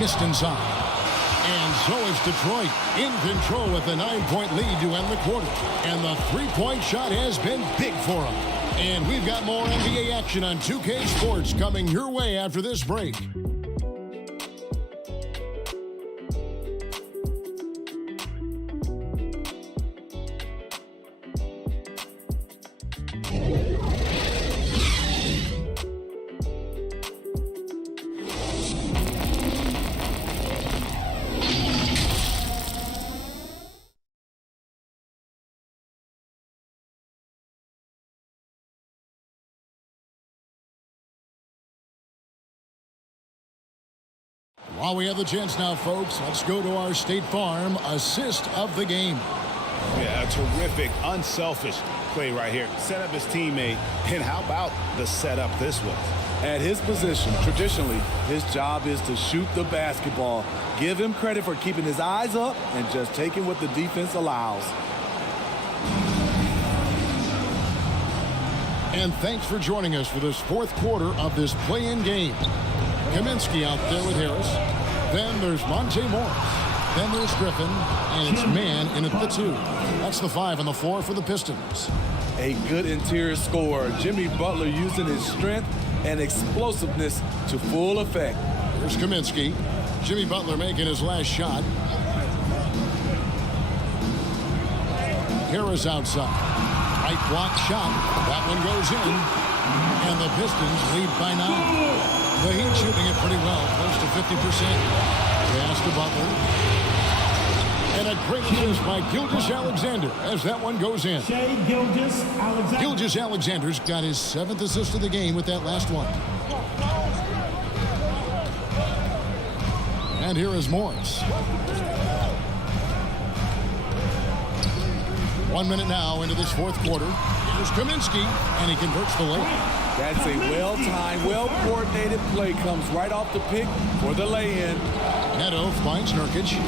Missed inside. And so is Detroit in control with a 9-point lead to end the quarter. And the three-point shot has been big for them. And we've got more NBA action on 2K Sports coming your way after this break. While we have the chance now, folks, let's go to our State Farm assist of the game. Yeah, a terrific, unselfish play right here. Set up his teammate, and how about the setup this was? At his position, traditionally, his job is to shoot the basketball. Give him credit for keeping his eyes up and just taking what the defense allows. And thanks for joining us for this fourth quarter of this play-in game. Kaminsky out there with Harris. Then there's Monte Morris. Then there's Griffin. And it's man in at the 2. That's the 5 on the floor for the Pistons. A good interior scorer. Jimmy Butler using his strength and explosiveness to full effect. Here's Kaminsky. Jimmy Butler making his last shot. Harris outside. Right block shot. That one goes in. And the Pistons lead by 9. The Heat shooting it pretty well, close to 50%. Pass to Butler. And a great miss by Gilgeous-Alexander as that one goes in. Gilgeous-Alexander's got his 7th assist of the game with that last one. And here is Morris. 1 minute now into this fourth quarter. Here's Kaminsky, and he converts the layup. That's a well-timed, well-coordinated play. Comes right off the pick for the lay-in. Neto finds Nurkic.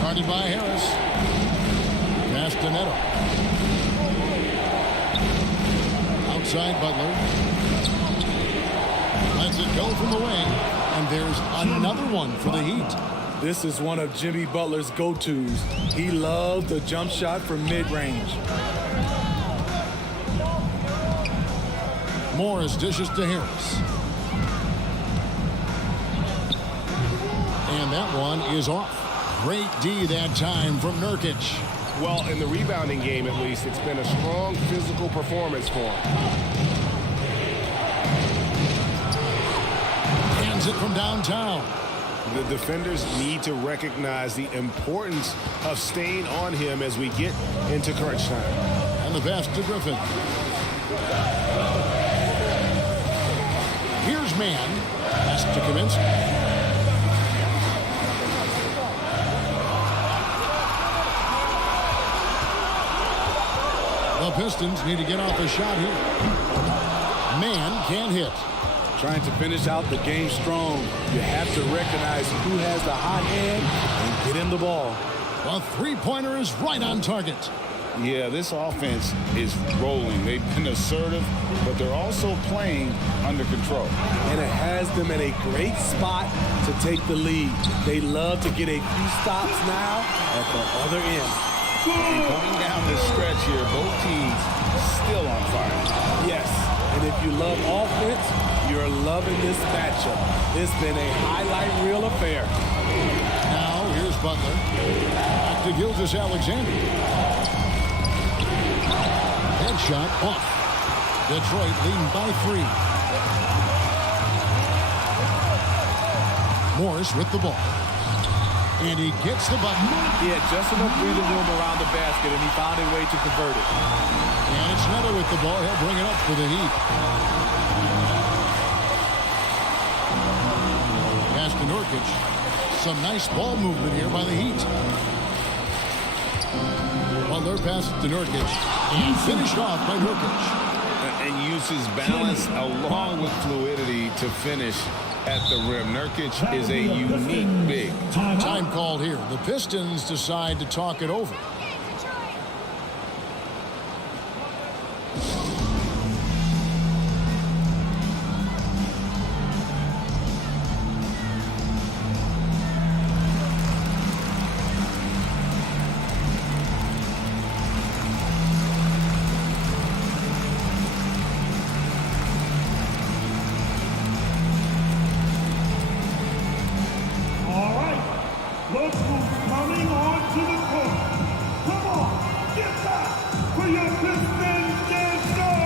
Guarded by Harris. Pass to Neto. Outside Butler. Lets it go from the wing. And there's another one for the Heat. This is one of Jimmy Butler's go-tos. He loves the jump shot from mid-range. Morris dishes to Harris. And that one is off. Great D that time from Nurkic. Well, in the rebounding game, at least, it's been a strong physical performance for him. Hands it from downtown. The defenders need to recognize the importance of staying on him as we get into crunch time. And the pass to Griffin. Here's man. Pass to Kaminsky. The Pistons need to get off a shot here. Man can't hit. Trying to finish out the game strong. You have to recognize who has the hot hand and get him the ball. The three-pointer is right on target. Yeah, this offense is rolling. They've been assertive, but they're also playing under control. And it has them in a great spot to take the lead. They love to get a few stops now at the other end. And coming down this stretch here, both teams still on fire. Yes, and if you love offense, you're loving this matchup. It's been a highlight reel affair. Now, here's Butler. Back to Gilgeous-Alexander. Headshot off. Detroit leading by 3. Morris with the ball. And he gets the button. He had just enough breathing room around the basket, and he found a way to convert it. And it's Neto with the ball. He'll bring it up for the Heat. Pass to Nurkic. Some nice ball movement here by the Heat. Butler passes to Nurkic. And finished off by Nurkic. And uses balance along with fluidity to finish at the rim. Nurkic is a unique big. Time called here. The Pistons decide to talk it over. Look who's coming onto the court. Come on, get back for your Pistons dancer.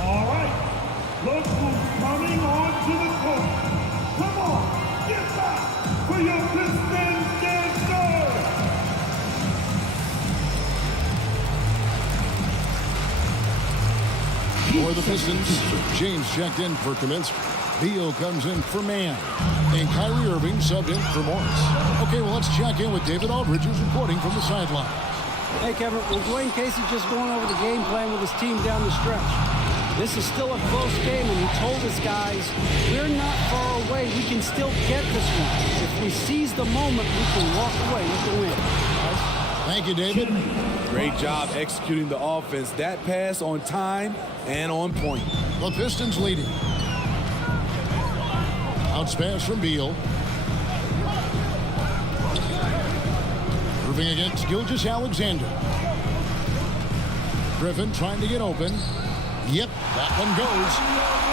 All right, look who's coming onto the court. Come on, Pistons, James checked in for Kaminsky. Beal comes in for Mann. And Kyrie Irving subbed in for Morris. Okay, well, let's check in with David Aldridge, who's reporting from the sideline. Hey, Kevin, well, Dwayne Casey just going over the game plan with his team down the stretch. This is still a close game, and he told his guys, we're not far away. We can still get this one. If we seize the moment, we can walk away with the win. Thank you, David. Great job executing the offense. That pass on time and on point. The Pistons leading. Bounce pass from Beal. Irving against Gilgeous-Alexander. Griffin trying to get open. Yep, that one goes.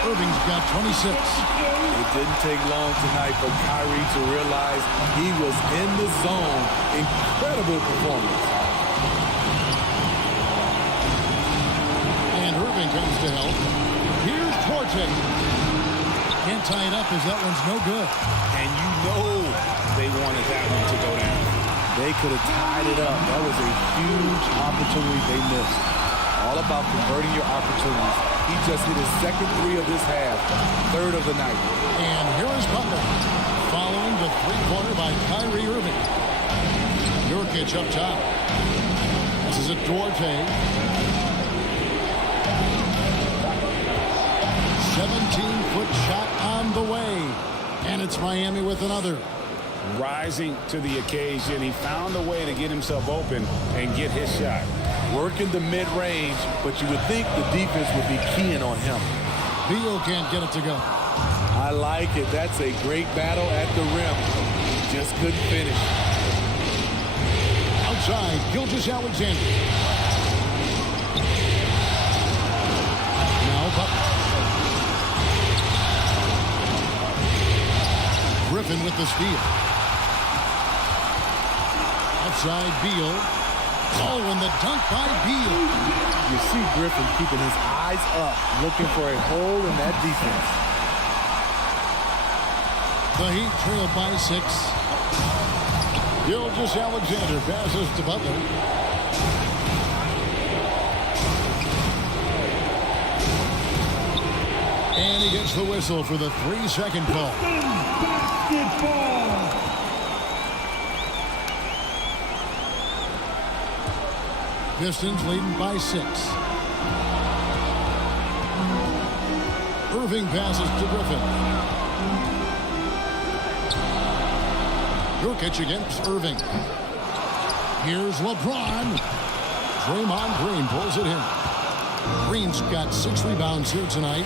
Irving's got 26. It didn't take long tonight for Kyrie to realize he was in the zone. Incredible performance. And Irving comes to help. Here's Forte. Can't tie it up as that one's no good. And you know they wanted that one to go down. They could have tied it up. That was a huge opportunity they missed. All about converting your opportunities. He just hit his second three of this half, third of the night. And here is Butler, following the three-pointer by Kyrie Irving. Nurkic up top. This is a Duarte. 17-foot shot on the way. And it's Miami with another. Rising to the occasion, he found a way to get himself open and get his shot. Working the mid-range, but you would think the defense would be keying on him. Beal can't get it to go. I like it. That's a great battle at the rim. Just couldn't finish. Outside, Gilgeous-Alexander. Now Butler. Griffin with the steal. Outside, Beal. Oh, and the dunk by Beal. You see Griffin keeping his eyes up, looking for a hole in that defense. The Heat trail by 6. Gilgeous-Alexander passes to Butler. And he gets the whistle for the 3-second call. Basketball. Pistons leading by 6. Irving passes to Griffin. Nurkic against Irving. Here's LeBron. Draymond Green pulls it in. Green's got 6 rebounds here tonight.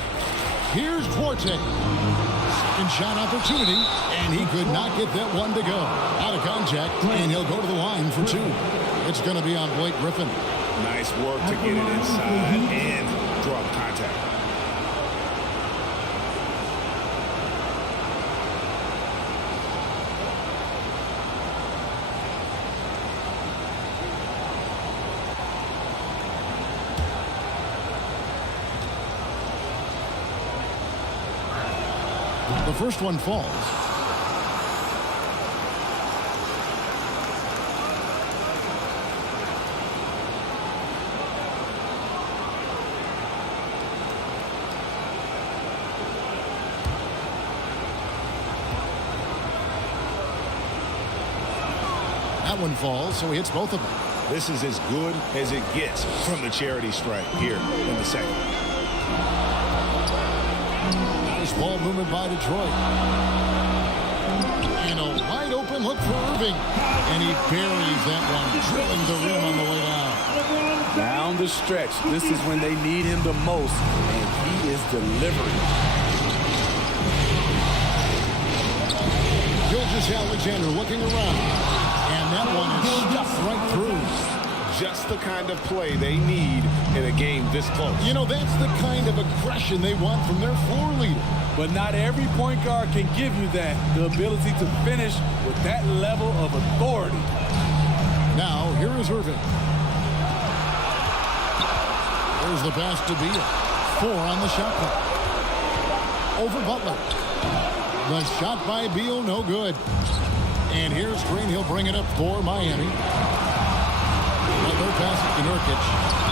Here's Duarte. Second shot opportunity, and he could not get that one to go. Out of contact, and he'll go to the line for 2. It's going to be on Blake Griffin. Nice work to get it inside and draw contact. The first one falls. That one falls, so he hits both of them. This is as good as it gets from the charity strike here in the second. Nice ball movement by Detroit. And a wide open look for Irving. And he buries that one, drilling the rim on the way down. Down the stretch, this is when they need him the most, and he is delivering. Gilgeous-Alexander looking around. And that one is stuffed right through. Just the kind of play they need in a game this close. You know, that's the kind of aggression they want from their floor leader. But not every point guard can give you that, the ability to finish with that level of authority. Now, here is Irving. There's the pass to Beal. 4 on the shot clock. Over Butler. The shot by Beal, no good. And here's Green. He'll bring it up for Miami. Butler passes to Nurkic.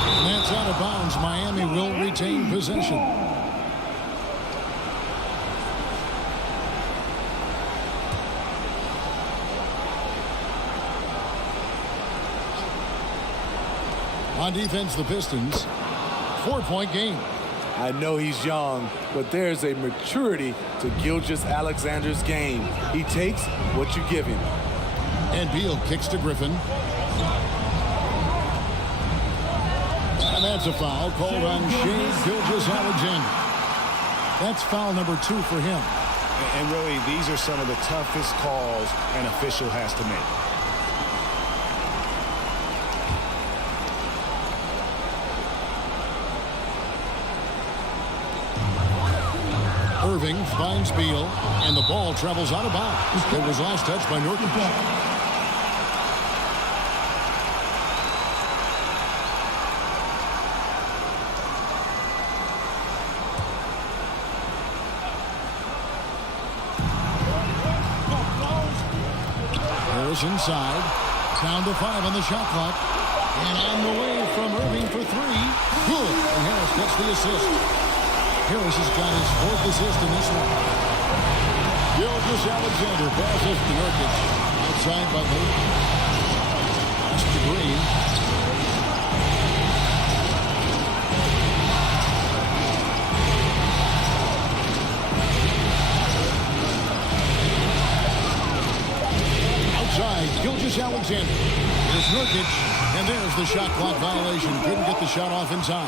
And that's out of bounds. Miami will retain possession. On defense, the Pistons. 4-point game. I know he's young, but there's a maturity to Gilgeous-Alexander's game. He takes what you give him. And Beal kicks to Griffin. And that's a foul called on Shai Gilgeous-Alexander. That's foul number 2 for him. And really, these are some of the toughest calls an official has to make. Irving finds Beal, and the ball travels out of bounds. It was last touched by Nurkic. Harris inside. Down to 5 on the shot clock. And on the way from Irving for 3. Good. And Harris gets the assist. Harris has got his 4th assist in this one. Gilgeous-Alexander passes to Nurkic. Outside Butler. Pass to Green. Outside, Gilgeous-Alexander. There's Nurkic, and there's the shot clock violation. Couldn't get the shot off in time.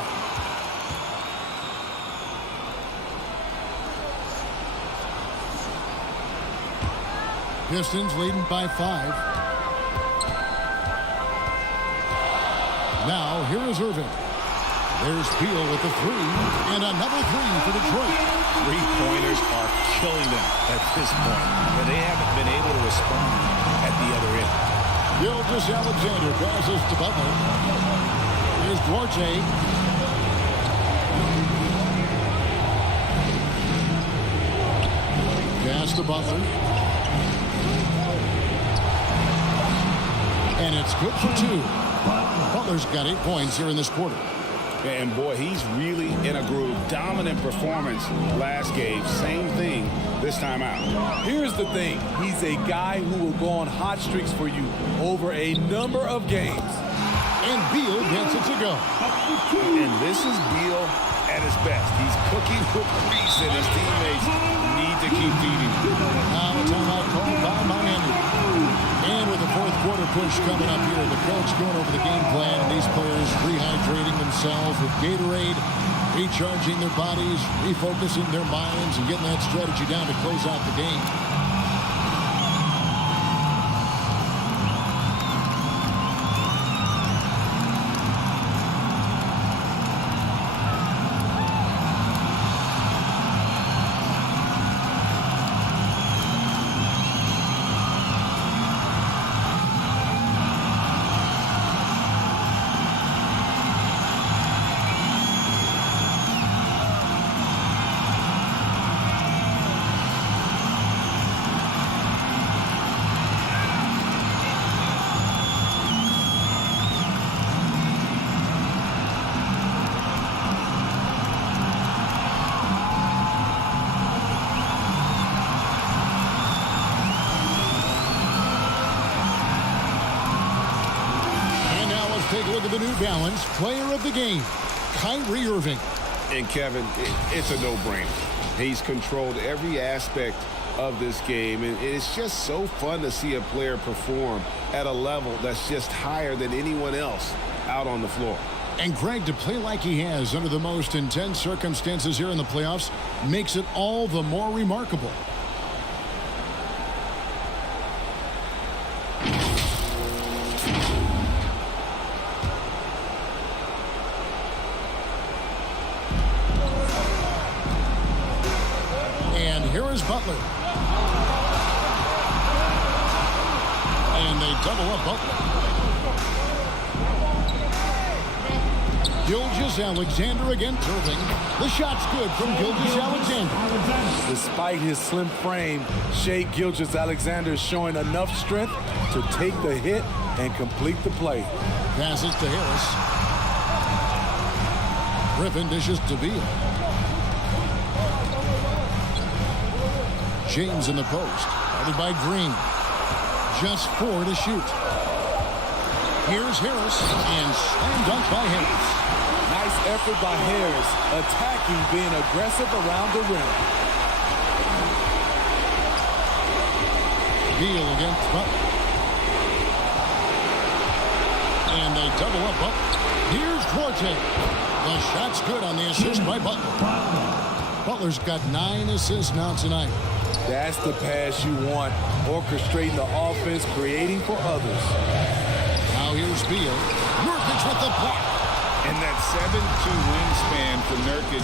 Pistons leading by 5. Now, here is Irving. There's Beal with the 3, and another 3 for Detroit. Three-pointers are killing them at this point, and they haven't been able to respond at the other end. Gilgeous-Alexander passes to Butler. Here's Duarte. Pass to Butler. And it's good for 2. Butler's got 8 points here in this quarter. And boy, he's really in a groove. Dominant performance last game. Same thing this time out. Here's the thing. He's a guy who will go on hot streaks for you over a number of games. And Beal gets it to go. And this is Beal at his best. He's cooking with grease, and his teammates need to keep feeding him. Now a timeout called by Miami. And with the 4th quarter push coming up here, the coach going over the game plan, and these players rehydrating themselves with Gatorade, recharging their bodies, refocusing their minds, and getting that strategy down to close out the game. Take a look at the New Balance player of the game, Kyrie Irving. And Kevin, it's a no-brainer. He's controlled every aspect of this game, and it's just so fun to see a player perform at a level that's just higher than anyone else out on the floor. And Greg, to play like he has under the most intense circumstances here in the playoffs makes it all the more remarkable. Here is Butler. And they double up Butler. Gilgeous-Alexander against Irving. The shot's good from Gilgeous-Alexander. Despite his slim frame, Shai Gilgeous-Alexander is showing enough strength to take the hit and complete the play. Passes to Harris. Griffin dishes to Beal. James in the post. Guarded by Green. Just 4 to shoot. Here's Harris. And slam dunk by Harris. Nice effort by Harris. Attacking, being aggressive around the rim. Beal against Butler. And they double up Butler. Here's Duarte. The shot's good on the assist by Butler. Butler's got 9 assists now tonight. That's the pass you want. Orchestrating the offense, creating for others. Now here's Beal. Nurkic with the block. And that 7'2" wingspan for Nurkic,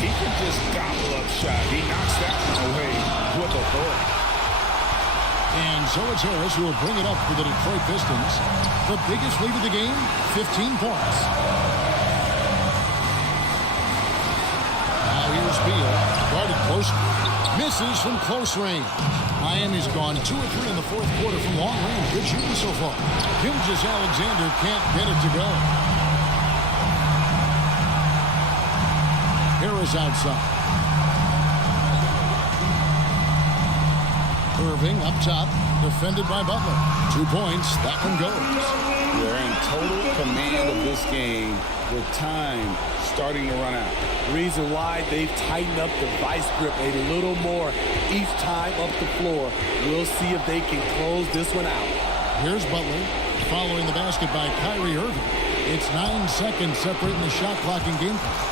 he can just gobble up shot. He knocks that one away with authority. And so it's Harris who will bring it up for the Detroit Pistons. The biggest lead of the game, 15 points. Now here's Beal. Guarded close. Misses from close range. Miami's gone 2 or 3 in the fourth quarter from long range. Good shooting so far. Gilgeous-Alexander can't get it to go. Harris outside. Irving up top, defended by Butler. 2 points, that one goes. They're in total command of this game with time starting to run out. Reason why they've tightened up the vice grip a little more each time up the floor. We'll see if they can close this one out. Here's Butler, following the basket by Kyrie Irving. It's 9 seconds separating the shot clock and game clock.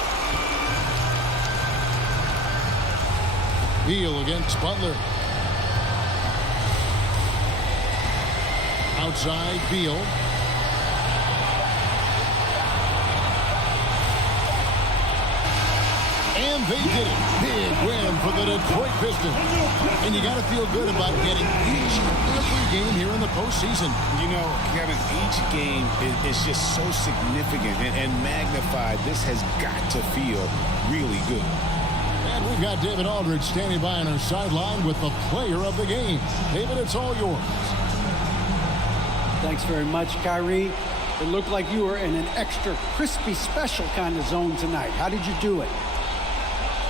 Beal against Butler. Outside, Beal. And they did it. Big win for the Detroit Pistons. And you got to feel good about getting each and every game here in the postseason. You know, Kevin, each game is just so significant and magnified. This has got to feel really good. And we've got David Aldridge standing by on our sideline with the player of the game. David, it's all yours. Thanks very much, Kyrie. It looked like you were in an extra crispy special kind of zone tonight. How did you do it?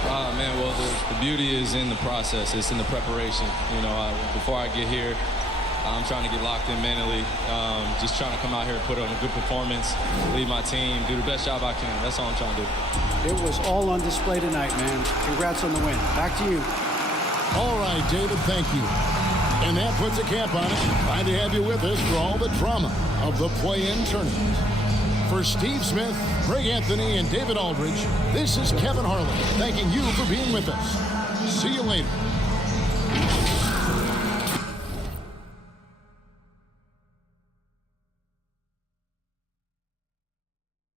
Man, well, the beauty is in the process. It's in the preparation. You know, before I get here, I'm trying to get locked in mentally. Just trying to come out here and put on a good performance, lead my team, do the best job I can. That's all I'm trying to do. It was all on display tonight, man. Congrats on the win. Back to you. All right, David, thank you. And that puts a cap on it. Glad to have you with us for all the drama of the play-in tournament. For Steve Smith, Greg Anthony, and David Aldridge, this is Kevin Harlan thanking you for being with us. See you later.